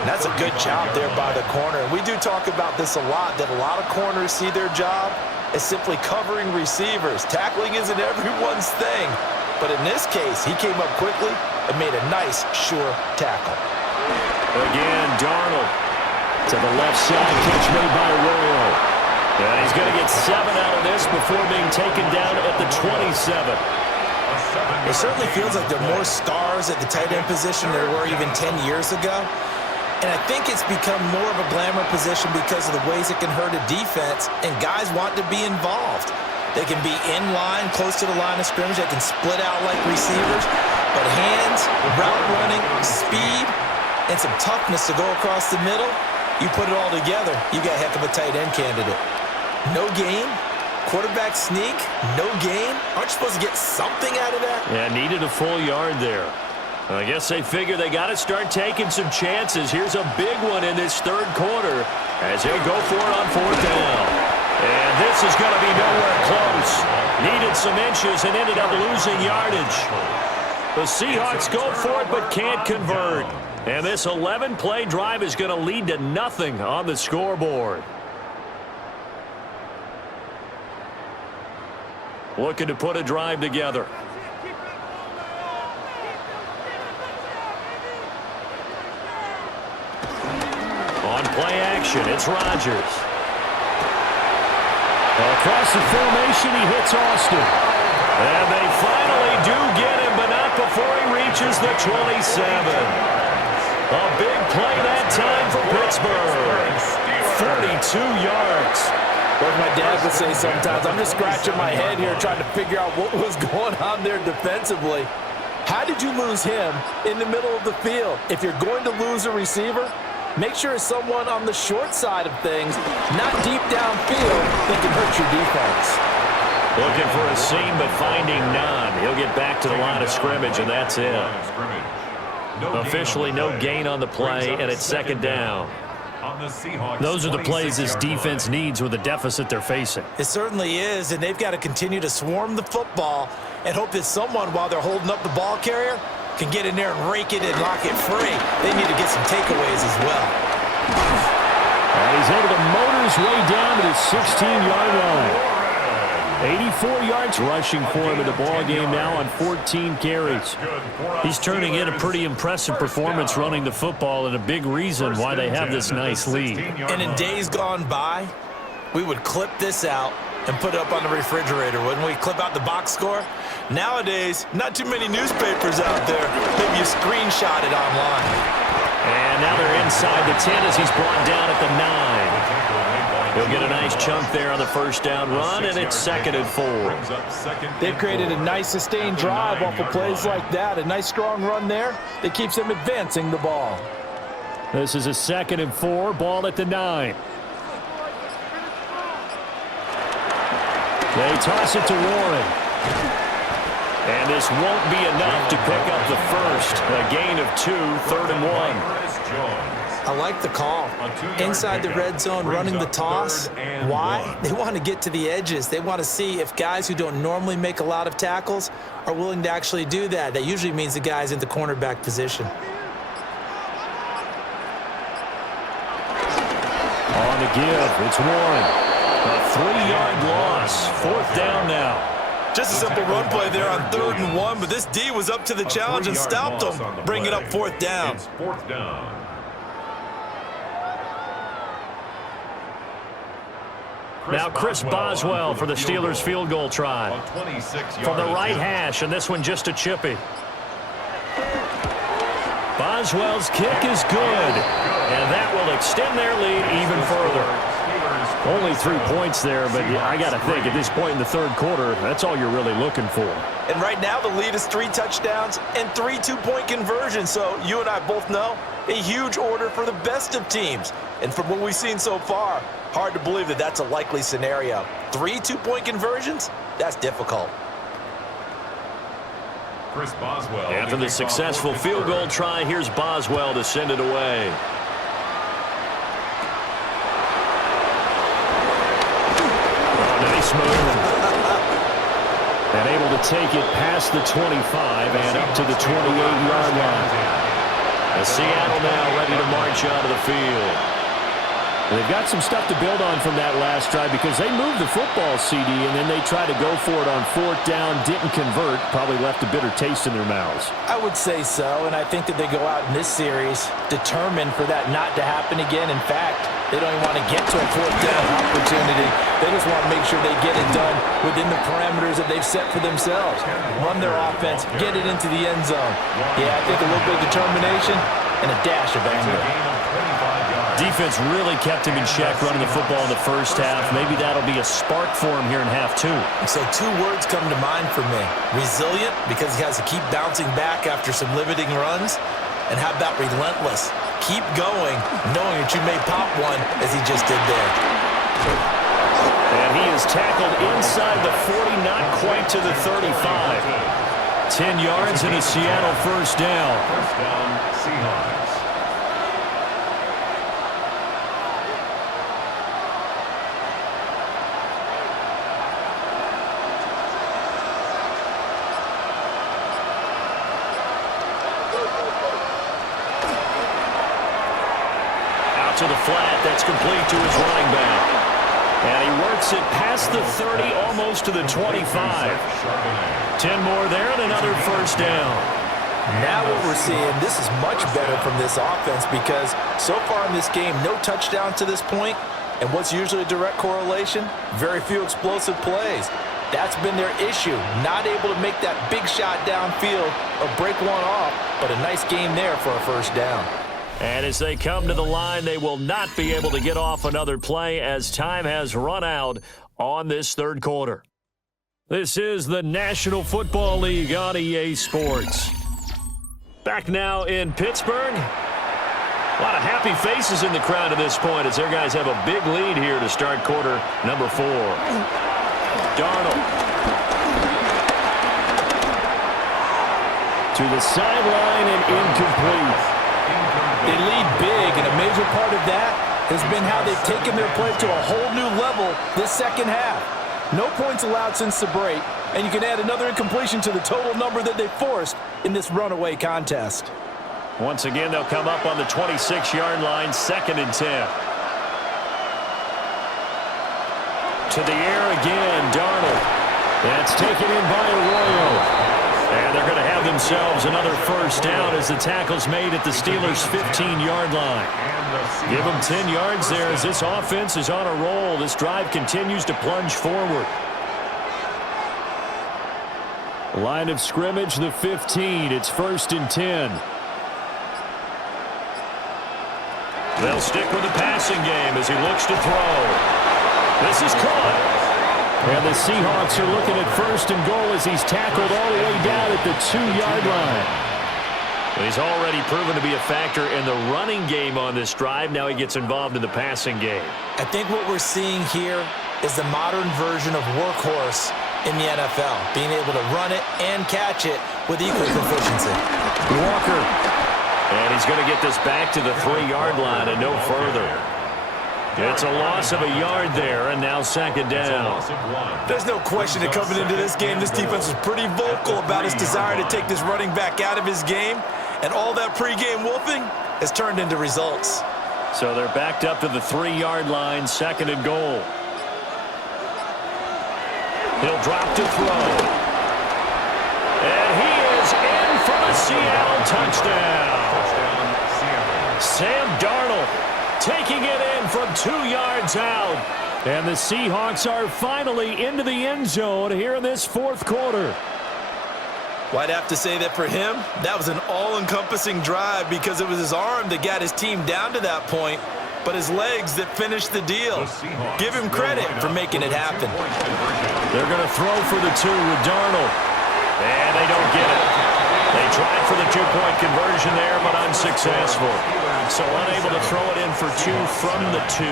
And that's a good job there by the corner. And we do talk about this a lot, that a lot of corners see their job as simply covering receivers. Tackling isn't everyone's thing. But in this case, he came up quickly and made a nice, sure tackle. Again, Darnold. To the left side, catch made by Arroyo. And he's going to get 7 out of this before being taken down at the 27. It certainly feels like there are more stars at the tight end position than there were even 10 years ago. And I think it's become more of a glamour position because of the ways it can hurt a defense, and guys want to be involved. They can be in line, close to the line of scrimmage. They can split out like receivers. But hands, route running, speed, and some toughness to go across the middle, you put it all together, you got a heck of a tight end candidate. No gain, quarterback sneak, no gain. Aren't you supposed to get something out of that? Yeah, needed a full yard there. I guess they figure they got to start taking some chances. Here's a big one in this 3rd quarter as they go for it on 4th down. And this is going to be nowhere close. Needed some inches and ended up losing yardage. The Seahawks go for it but can't convert. And this 11-play drive is going to lead to nothing on the scoreboard. Looking to put a drive together. On play action, it's Rodgers. Across the formation, he hits Austin. And they finally do get him, but not before he reaches the 27. A big play that time for Pittsburgh. 42 yards. Like my dad would say sometimes, I'm just scratching my head here trying to figure out what was going on there defensively. How did you lose him in the middle of the field? If you're going to lose a receiver, make sure it's someone on the short side of things, not deep downfield, that can hurt your defense. Looking for a seam, but finding none. He'll get back to the line of scrimmage, and that's it. Officially no gain on the play, and it's 2nd down. Those are the plays this defense needs with the deficit they're facing. It certainly is, and they've got to continue to swarm the football and hope that someone, while they're holding up the ball carrier, can get in there and rake it and lock it free. They need to get some takeaways as well. And he's able to motor his way down to the 16-yard line. 84 yards rushing for him in the ball game now on 14 carries. He's turning in a pretty impressive performance running the football, and a big reason why they have this nice lead. And in days gone by, we would clip this out and put it up on the refrigerator, wouldn't we? Clip out the box score. Nowadays, not too many newspapers out there. Maybe you screenshot it online. And now they're inside the 10 as he's brought down at the 9. He'll get a nice chunk there on the 1st down run, and it's 2nd and 4. They've created a nice sustained drive off of plays like that. A nice strong run there that keeps them advancing the ball. This is a 2nd and 4, ball at the 9. They toss it to Warren. And this won't be enough to pick up the first. A gain of 2, 3rd and 1. I like the call. Inside the red zone, running the toss. Why? They want to get to the edges. They want to see if guys who don't normally make a lot of tackles are willing to actually do that. That usually means the guy's in the cornerback position. On the give, it's Warren. A 3-yard loss. 4th down now. Just a simple run play there on 3rd and 1, but this D was up to the challenge and stopped them, bringing up 4th down. It's 4th down. Now Chris Boswell for the Steelers field goal try. From the right hash, and this one just a chippy. Boswell's kick is good, and that will extend their lead even further. Only 3 points there, but I got to think at this point in the 3rd quarter, that's all you're really looking for. And right now the lead is 3 touchdowns and 3 two-point conversions, so you and I both know a huge order for the best of teams. And from what we've seen so far, hard to believe that that's a likely scenario. 3 two-point conversions? That's difficult. Chris Boswell. After the successful field goal try, here's Boswell to send it away. Nice move. And able to take it past the 25 and up to the 28-yard line. And Seattle now ready to march out of the field. They've got some stuff to build on from that last drive because they moved the football, CD, and then they tried to go for it on 4th down, didn't convert, probably left a bitter taste in their mouths. I would say so, and I think that they go out in this series determined for that not to happen again. In fact, they don't even want to get to a 4th down opportunity. They just want to make sure they get it done within the parameters that they've set for themselves. Run their offense, get it into the end zone. Yeah, I think a little bit of determination and a dash of anger. Defense really kept him in check running the football in the first half. Maybe that'll be a spark for him here in half 2. So 2 words come to mind for me. Resilient, because he has to keep bouncing back after some limiting runs. And how about relentless? Keep going, knowing that you may pop one, as he just did there. And he is tackled inside the 40, not quite to the 35. 10 yards and a Seattle first down. First down, Seahawks. To the flat, that's complete to his running back. And he works it past the 30, almost to the 25. 10 more there and another first down. Now what we're seeing, this is much better from this offense because so far in this game, no touchdown to this point. And what's usually a direct correlation? Very few explosive plays. That's been their issue, not able to make that big shot downfield or break one off, but a nice game there for a first down. And as they come to the line, they will not be able to get off another play as time has run out on this 3rd quarter. This is the National Football League on EA Sports. Back now in Pittsburgh. A lot of happy faces in the crowd at this point as their guys have a big lead here to start quarter number 4. Darnold. To the sideline and incomplete. They lead big, and a major part of that has been how they've taken their play to a whole new level this second half. No points allowed since the break, and you can add another incompletion to the total number that they forced in this runaway contest. Once again, they'll come up on the 26-yard line, 2nd and 10. To the air again, Darnold. That's taken in by Arroyo. And they're going to have themselves another first down as the tackle's made at the Steelers' 15-yard line. Give them 10 yards there as this offense is on a roll. This drive continues to plunge forward. Line of scrimmage, the 15. It's 1st and 10. They'll stick with the passing game as he looks to throw. This is caught. And the Seahawks are looking at 1st and goal as he's tackled all the way down at the 2-yard line. He's already proven to be a factor in the running game on this drive. Now he gets involved in the passing game. I think what we're seeing here is the modern version of workhorse in the NFL, being able to run it and catch it with equal proficiency. Walker. And he's going to get this back to the 3-yard line and no further. It's a loss of a yard there, and now 2nd down. There's no question that coming into this game, this defense was pretty vocal about his desire to take this running back out of his game, and all that pregame wolfing has turned into results. So they're backed up to the 3-yard line, 2nd and goal. He'll drop to throw. And he is in for the Seattle touchdown. Sam Darnold taking it in from 2 yards out. And the Seahawks are finally into the end zone here in this fourth quarter. Well, I'd have to say that for him, that was an all-encompassing drive because it was his arm that got his team down to that point, but his legs that finished the deal. Give him credit for making it happen. They're going to throw for the 2 with Darnold. And they don't get it. They tried for the 2-point conversion there, but unsuccessful. So unable to throw it in for 2 from the 2.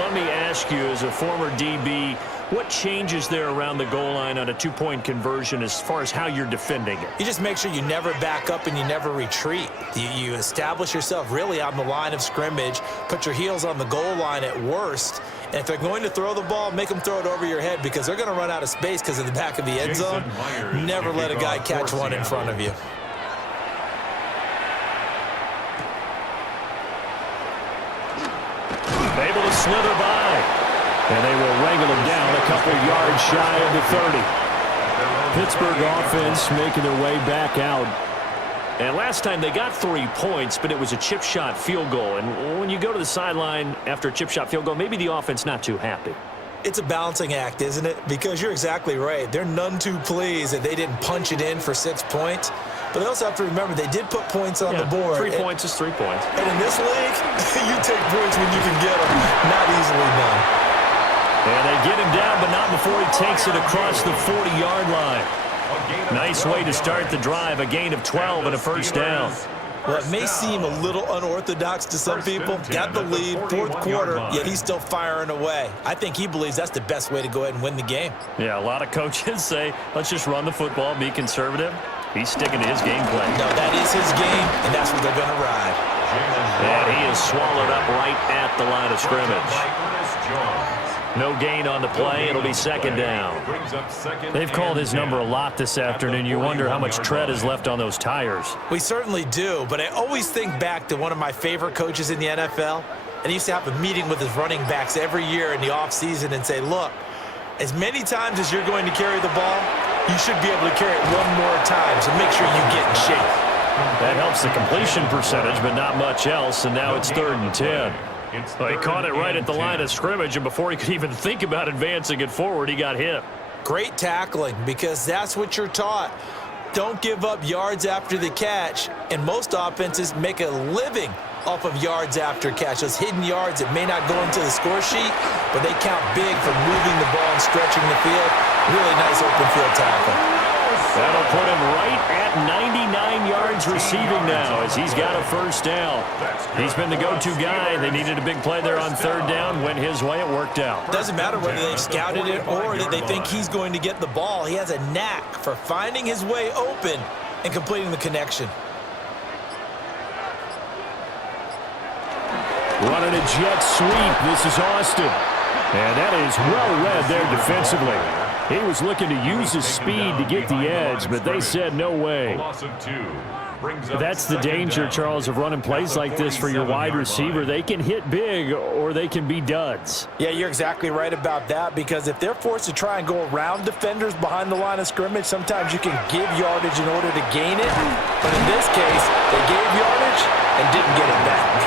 Let me ask you, as a former DB, what changes there around the goal line on a 2-point conversion as far as how you're defending it? You just make sure you never back up and you never retreat. You establish yourself really on the line of scrimmage, put your heels on the goal line at worst, and if they're going to throw the ball, make them throw it over your head because they're going to run out of space because of the back of the end zone. Never let a guy catch one in front of you. Able to slither by. And they will wrangle him down a couple yards shy of the 30. Pittsburgh offense making their way back out. And last time they got 3 points, but it was a chip shot field goal. And when you go to the sideline after a chip shot field goal, maybe the offense not too happy. It's a balancing act, isn't it? Because you're exactly right. They're none too pleased that they didn't punch it in for 6 points. But they also have to remember they did put points on the board. 3 points is 3 points. And in this league, you take points when you can get them. Not easily done. And they get him down, but not before he takes it across the 40-yard line. Nice way to start the drive. A gain of 12 and a first down. Well, it may seem a little unorthodox to some people. Got the lead, fourth quarter, yet he's still firing away. I think he believes that's the best way to go ahead and win the game. Yeah, a lot of coaches say, let's just run the football, be conservative. He's sticking to his game plan. No, that is his game, and that's what they're going to ride. And he is swallowed up right at the line of scrimmage. No gain on the play. It'll be second down. They've called his number a lot this afternoon. You wonder how much tread is left on those tires. We certainly do, but I always think back to one of my favorite coaches in the NFL, and he used to have a meeting with his running backs every year in the offseason and say, look, as many times as you're going to carry the ball, you should be able to carry it one more time, so make sure you get in shape. That helps the completion percentage, but not much else, and now it's 3rd and 10. Well, he caught it right at the line of scrimmage, and before he could even think about advancing it forward, he got hit. Great tackling, because that's what you're taught. Don't give up yards after the catch, and most offenses make a living off of yards after catch. Those hidden yards that may not go into the score sheet, but they count big for moving the ball and stretching the field. Really nice open field tackle. That'll put him right at 99 yards receiving now as he's got a first down. He's been the go-to guy. They needed a big play there on 3rd down. Went his way. It worked out. Doesn't matter whether they've scouted it or that they think he's going to get the ball. He has a knack for finding his way open and completing the connection. Running a jet sweep. This is Austin. And that is well read there defensively. He was looking to use his speed to get the edge, but they said no way. That's the danger, Charles, of running plays like this for your wide receiver. They can hit big or they can be duds. Yeah, you're exactly right about that, because if they're forced to try and go around defenders behind the line of scrimmage, sometimes you can give yardage in order to gain it. But in this case, they gave yardage and didn't get it back.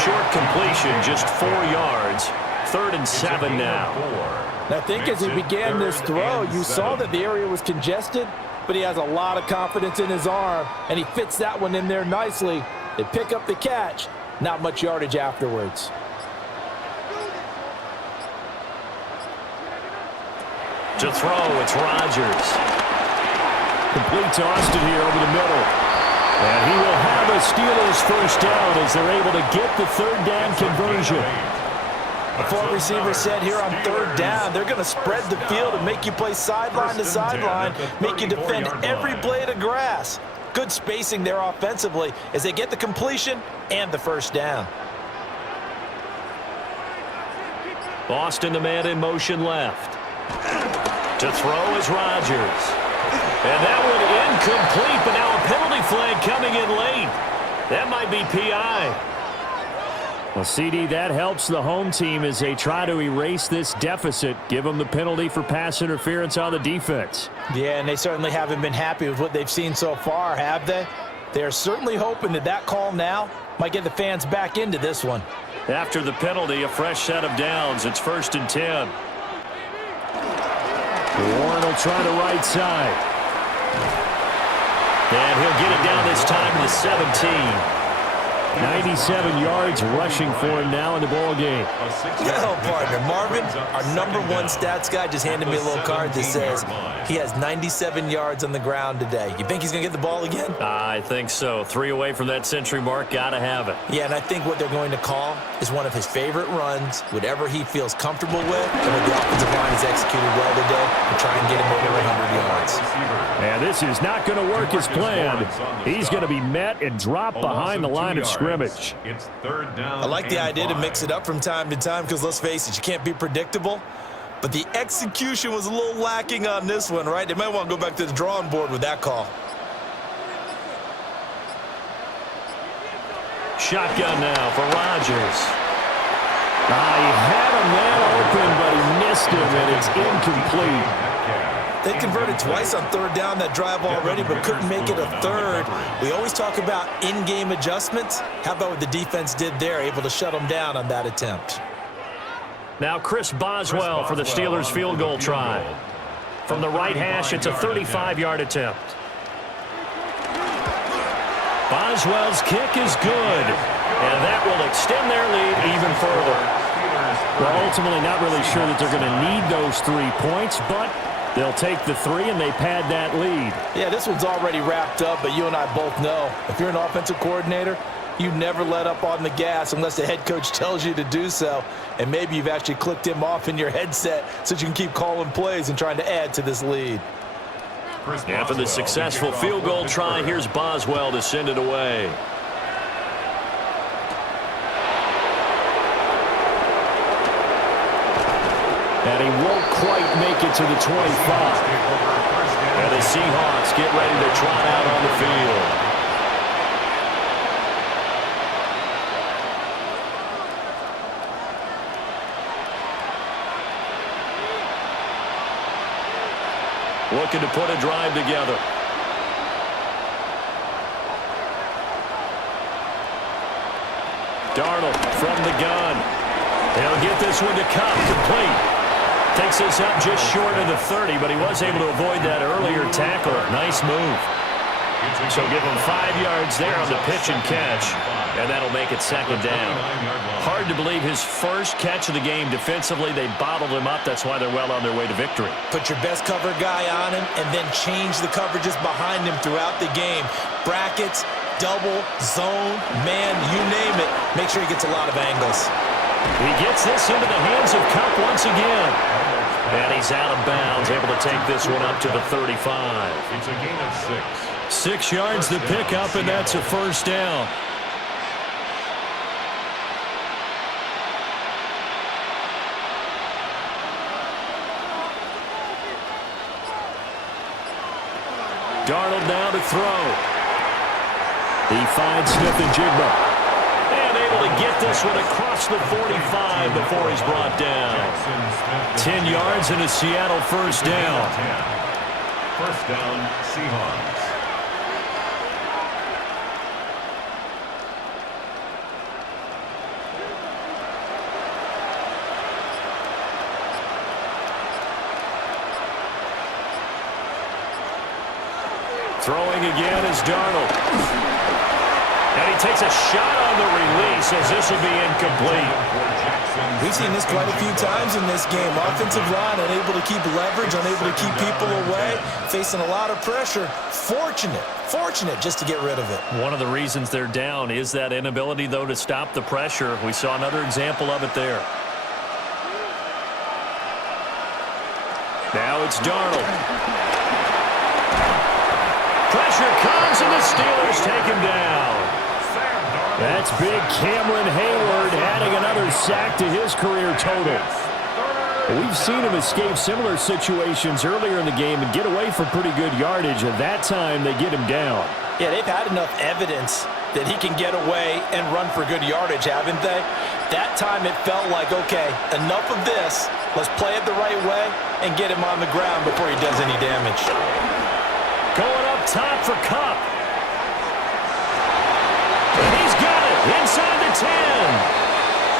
Short completion, just 4 yards. 3rd and 7 now. I think as he began this throw, you saw that the area was congested, but he has a lot of confidence in his arm, and he fits that one in there nicely. They pick up the catch, not much yardage afterwards. To throw, it's Rodgers. Complete to Austin here over the middle. And he will have a Steelers first down as they're able to get the 3rd down conversion. The 4 receivers said here on 3rd down, they're going to spread the field and make you play sideline to sideline, make you defend every blade of grass. Good spacing there offensively as they get the completion and the first down. Boston, the man in motion left. To throw is Rodgers. And that one incomplete, but now a penalty flag coming in late. That might be PI. Well, CD, that helps the home team as they try to erase this deficit, give them the penalty for pass interference on the defense. Yeah, and they certainly haven't been happy with what they've seen so far, have they? They're certainly hoping that that call now might get the fans back into this one. After the penalty, a fresh set of downs. It's 1st and 10. Warren will try the right side. And he'll get it down this time to the 17. 97 yards rushing for him now in the ball game. Well, partner, Marvin, our #1 stats guy, just handed me a little card that says he has 97 yards on the ground today. You think he's going to get the ball again? I think so. 3 away from that century mark. Got to have it. Yeah, and I think what they're going to call is one of his favorite runs, whatever he feels comfortable with, and what the offensive line has executed well today, to try and get him over 100 yards. And this is not going to work as planned. He's going to be met and dropped behind the line of scrimmage. It's 3rd down. I like the idea to mix it up from time to time because, let's face it, you can't be predictable. But the execution was a little lacking on this one, right? They might want to go back to the drawing board with that call. Shotgun now for Rodgers. He had a man open, but he missed him, and it's incomplete. They converted twice on 3rd down that drive already, but couldn't make it a 3rd. We always talk about in-game adjustments. How about what the defense did there, able to shut them down on that attempt? Now Chris Boswell for the Steelers field goal try. From the right hash, it's a 35-yard attempt. Boswell's kick is good, and that will extend their lead even further. Well, ultimately not really sure that they're going to need those 3 points, but they'll take the 3 and they pad that lead. Yeah, this one's already wrapped up, but you and I both know if you're an offensive coordinator, you never let up on the gas unless the head coach tells you to do so. And maybe you've actually clicked him off in your headset so you can keep calling plays and trying to add to this lead. After the successful field goal try, here's Boswell to send it away. And he won't quite make it to the 25. And the Seahawks get ready to trot out on the field. Looking to put a drive together. Darnold from the gun. He'll get this one to Cup, complete. Takes this up just short of the 30, but he was able to avoid that earlier tackle. Nice move. So give him 5 yards there on the pitch and catch, and that'll make it 2nd down. Hard to believe his first catch of the game defensively. They bottled him up. That's why they're well on their way to victory. Put your best cover guy on him and then change the coverages behind him throughout the game. Brackets, double, zone, man, you name it. Make sure he gets a lot of angles. He gets this into the hands of Cup once again. And he's out of bounds, able to take this one up to the 35. It's a gain of 6. 6 yards to pick up, and that's a 1st down. Darnold now to throw. He finds Smith and Jigba. And able to get this one across the 45 before he's brought down. 10 yards and a Seattle 1st down. 1st down, Seahawks. Throwing again is Darnold. And he takes a shot on the release as this will be incomplete. We've seen this quite a few times in this game. Offensive line unable to keep leverage, unable to keep people away, facing a lot of pressure. Fortunate just to get rid of it. One of the reasons they're down is that inability, though, to stop the pressure. We saw another example of it there. Now it's Darnold. Pressure comes, and the Steelers take him down. That's big Cameron Hayward adding another sack to his career total. We've seen him escape similar situations earlier in the game and get away for pretty good yardage, and that time they get him down. Yeah, they've had enough evidence that he can get away and run for good yardage, haven't they? That time it felt like, okay, enough of this. Let's play it the right way and get him on the ground before he does any damage. Going up top for Kupp. And he's got it inside the 10.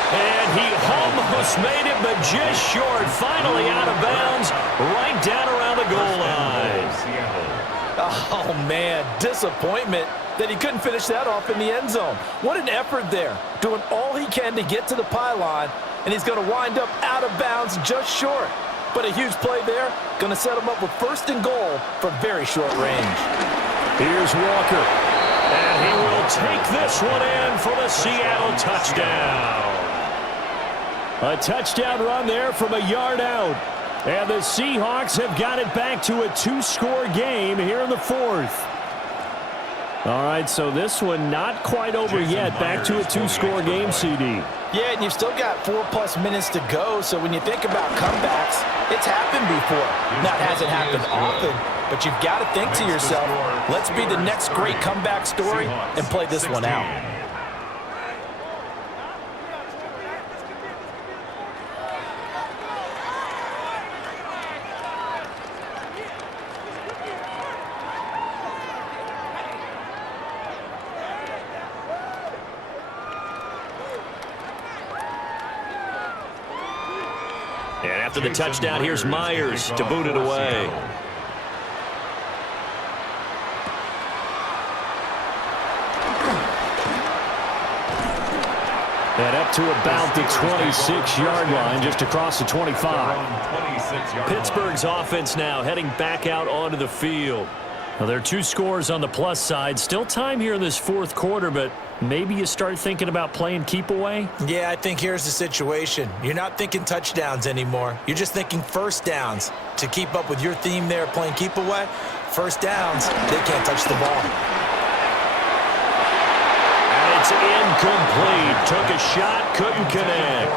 And he almost made it, but just short. Finally out of bounds, right down around the goal line. Oh, man, disappointment that he couldn't finish that off in the end zone. What an effort there, doing all he can to get to the pylon, and he's going to wind up out of bounds just short. But a huge play there, going to set him up with first and goal from very short range. Here's Walker, and he will take this one in for the Seattle touchdown. A touchdown run there from a yard out. And the Seahawks have got it back to a 2-score game here in the fourth. All right, so this one not quite over yet. Back to a 2-score game, CD. Yeah, and you've still got 4+ minutes to go, so when you think about comebacks, it's happened before. Now, it hasn't happened often, but you've got to think to yourself, let's be the next great comeback story and play this one out. And after the touchdown, here's Myers to boot it away. And up to about the 26-yard line, just across the 25. Pittsburgh's offense now heading back out onto the field. Well, there are 2 scores on the plus side. Still time here in this fourth quarter, but maybe you start thinking about playing keep away? Yeah, I think here's the situation. You're not thinking touchdowns anymore. You're just thinking first downs. To keep up with your theme there, playing keep away, first downs, they can't touch the ball. And it's incomplete. Took a shot, couldn't connect.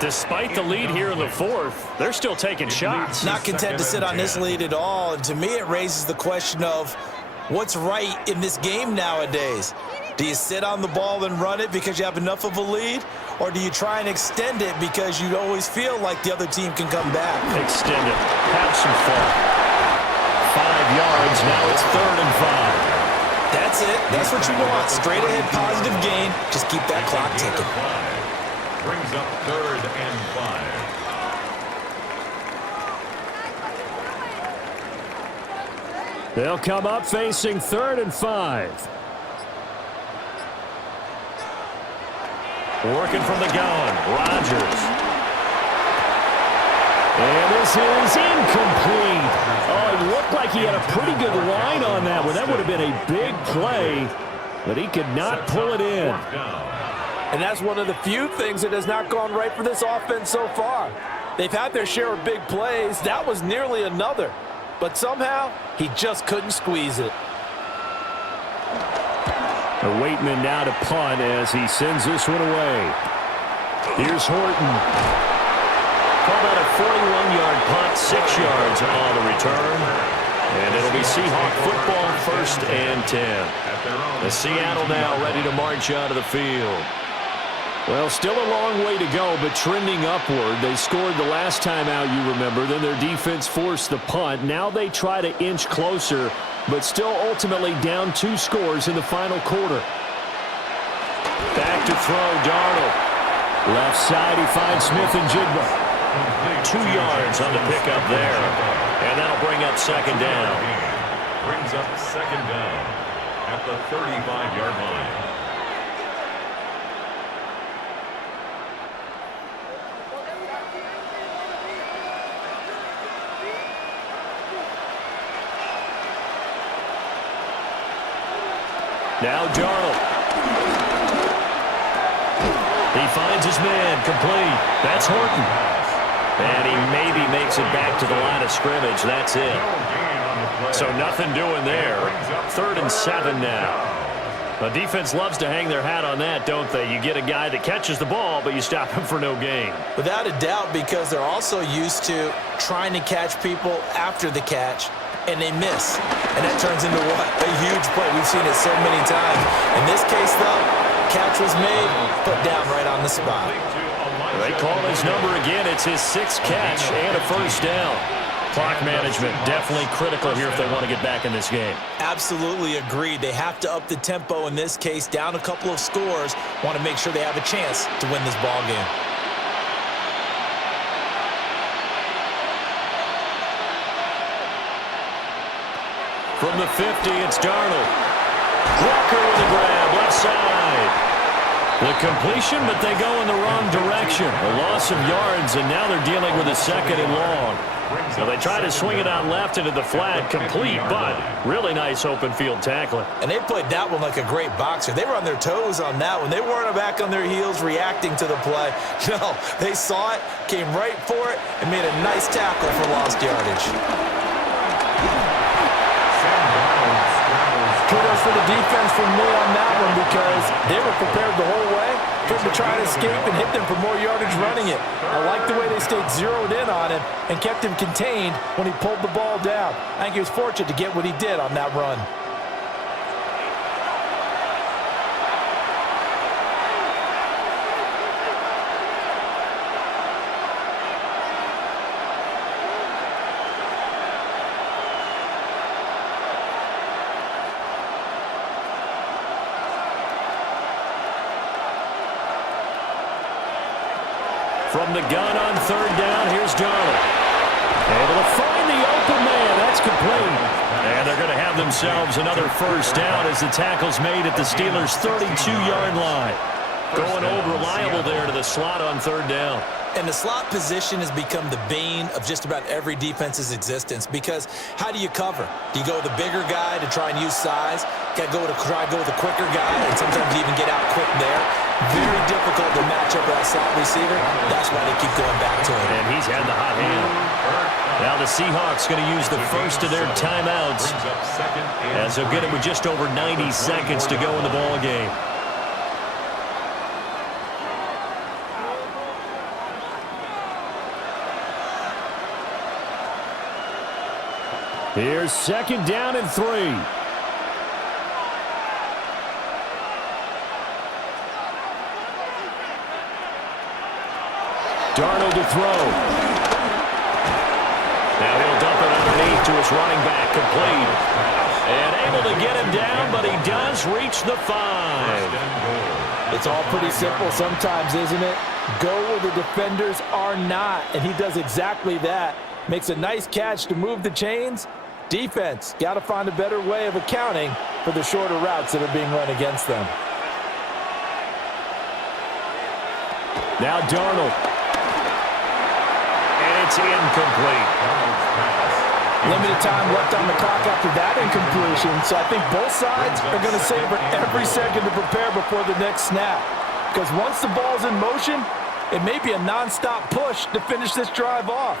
Despite the lead here in the fourth, they're still taking shots. Not content to sit on this lead at all, and to me it raises the question of what's right in this game nowadays. Do you sit on the ball and run it because you have enough of a lead, or do you try and extend it because you always feel like the other team can come back? Extend it. Have some fun. 5 yards. Now it's 3rd and 5. That's it. That's what you want. Straight ahead positive gain. Just keep that clock ticking. Brings up 3rd and 5. They'll come up facing 3rd and 5. Working from the gun, Rodgers. And this is incomplete. Oh, it looked like he had a pretty good line on that one. That would have been a big play, but he could not pull it in. And that's one of the few things that has not gone right for this offense so far. They've had their share of big plays. That was nearly another. But somehow, he just couldn't squeeze it. Waitman now to punt as he sends this one away. Here's Horton. Call that a 41-yard punt, 6 yards on the return. And it'll be Seahawk football, 1st and 10. The Seattle now ready to march out of the field. Well, still a long way to go, but trending upward. They scored the last time out, you remember. Then their defense forced the punt. Now they try to inch closer, but still ultimately down 2 scores in the final quarter. Back to throw, Darnold. Left side, he finds Smith and Jigba. 2 yards on the pickup there. And that'll bring up 2nd down. Brings up 2nd down at the 35-yard line. Now Darnold. He finds his man, complete. That's Horton. And he maybe makes it back to the line of scrimmage. That's it. So nothing doing there. 3rd and 7 now. The defense loves to hang their hat on that, don't they? You get a guy that catches the ball, but you stop him for no gain. Without a doubt, because they're also used to trying to catch people after the catch and they miss. And that turns into what? A huge play. We've seen it so many times. In this case, though, catch was made, put down right on the spot. They call his number again. It's his 6th catch and a first down. Clock management definitely critical here if they want to get back in this game. Absolutely agreed. They have to up the tempo in this case, down a couple of scores. Want to make sure they have a chance to win this ball game. From the 50, it's Darnold. Walker with a grab, left side. The completion, but they go in the wrong direction. A loss of yards, and now they're dealing with a 2nd and long. So they try to swing it out left into the flat, complete, but really nice open field tackling. And they played that one like a great boxer. They were on their toes on that one. They weren't back on their heels reacting to the play. No, they saw it, came right for it, and made a nice tackle for lost yardage. Kudos for the defense from me on that one because they were prepared the whole way for him to try to escape and hit them for more yardage running it. I like the way they stayed zeroed in on him and kept him contained when he pulled the ball down. I think he was fortunate to get what he did on that run. From the gun on 3rd down, here's Darnold. Able to find the open man. That's complete. And they're going to have themselves another first down as the tackle's made at the Steelers' 32-yard line. Going old reliable there to the slot on 3rd down. And the slot position has become the bane of just about every defense's existence because how do you cover? Do you go with the bigger guy to try and use size? Got to try to go with a quicker guy and sometimes even get out quick there. Very difficult to match up with that slot receiver. That's why they keep going back to him. And he's had the hot hand. Now the Seahawks going to use the first of their timeouts as they'll get it with just over 90 seconds to go in the ball game. Here's 2nd down and 3. Darnold to throw. Now he'll dump it underneath to his running back, complete. And able to get him down, but he does reach the 5. It's all pretty simple sometimes, isn't it? Go where the defenders are not, and he does exactly that. Makes a nice catch to move the chains. Defense, got to find a better way of accounting for the shorter routes that are being run against them. Now Darnold. And it's incomplete. Limited time left on the clock after that incompletion, so I think both sides are going to savor every second to prepare before the next snap. Because once the ball's in motion, it may be a non-stop push to finish this drive off.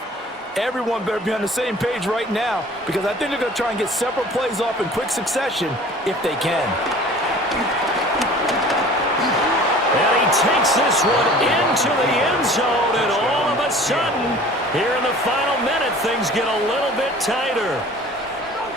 Everyone better be on the same page right now because I think they're going to try and get several plays off in quick succession if they can. And he takes this one into the end zone, and all of a sudden, here in the final minute, things get a little bit tighter.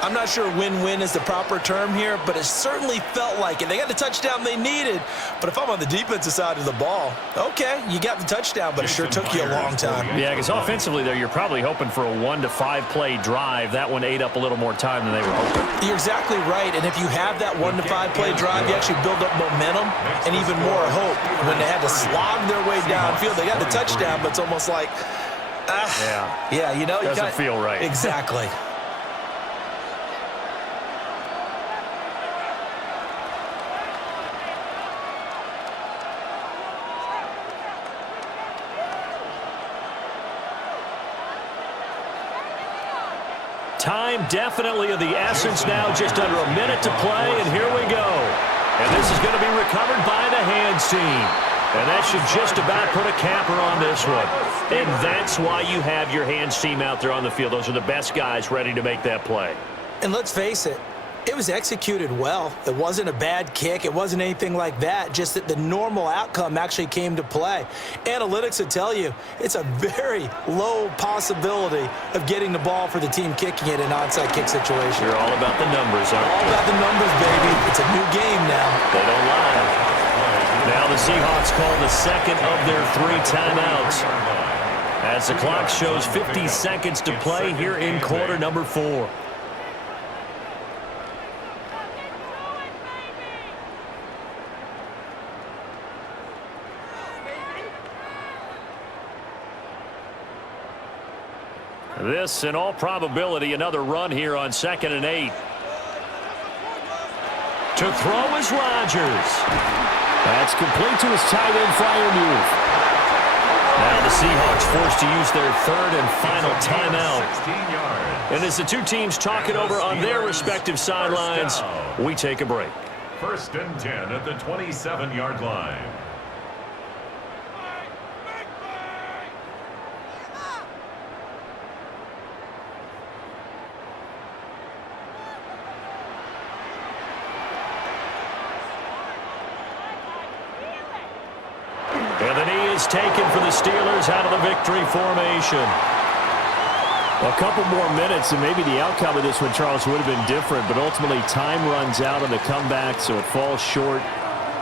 I'm not sure win-win is the proper term here, but it certainly felt like it. They got the touchdown they needed, but if I'm on the defensive side of the ball, okay, you got the touchdown, but it sure took you a long time. Yeah, because offensively there, you're probably hoping for a 1 to 5 play drive. That one ate up a little more time than they were hoping. You're exactly right, and if you have that 1 to 5 play drive, you actually build up momentum and even more hope. When they had to slog their way downfield, they got the touchdown, but it's almost like, yeah, you know, doesn't feel right. Exactly. Time definitely of the essence now, just under a minute to play, and here we go. And this is going to be recovered by the hands team. And that should just about put a capper on this one. And that's why you have your hands team out there on the field. Those are the best guys ready to make that play. And let's face it, It was executed well. It wasn't a bad kick. It wasn't anything like that, just that the normal outcome actually came to play. Analytics will tell you it's a very low possibility of getting the ball for the team kicking it in an onside kick situation. You're all about the numbers, aren't you? All about the numbers, baby. It's a new game now. They don't lie. Now the Seahawks call the second of their 3 timeouts, as the clock shows 50 seconds to play here in quarter number 4. This, in all probability, another run here on 2nd and 8. To throw is Rodgers. That's complete to his tight end Freiermuth. Now the Seahawks forced to use their 3rd and final timeout. And as the two teams talk it over on their respective sidelines, we take a break. 1st and 10 at the 27-yard line. And the knee is taken for the Steelers out of the victory formation. A couple more minutes, and maybe the outcome of this one, Charles, would have been different, but ultimately time runs out on the comeback, so it falls short,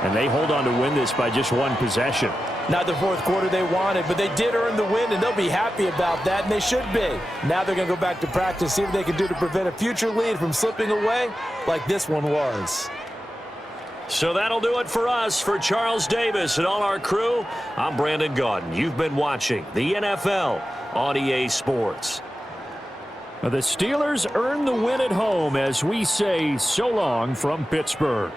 and they hold on to win this by just 1 possession. Not the 4th quarter they wanted, but they did earn the win, and they'll be happy about that, and they should be. Now they're going to go back to practice, see what they can do to prevent a future lead from slipping away like this one was. So that'll do it for us. For Charles Davis and all our crew, I'm Brandon Gaudin. You've been watching the NFL on EA Sports. The Steelers earn the win at home as we say so long from Pittsburgh.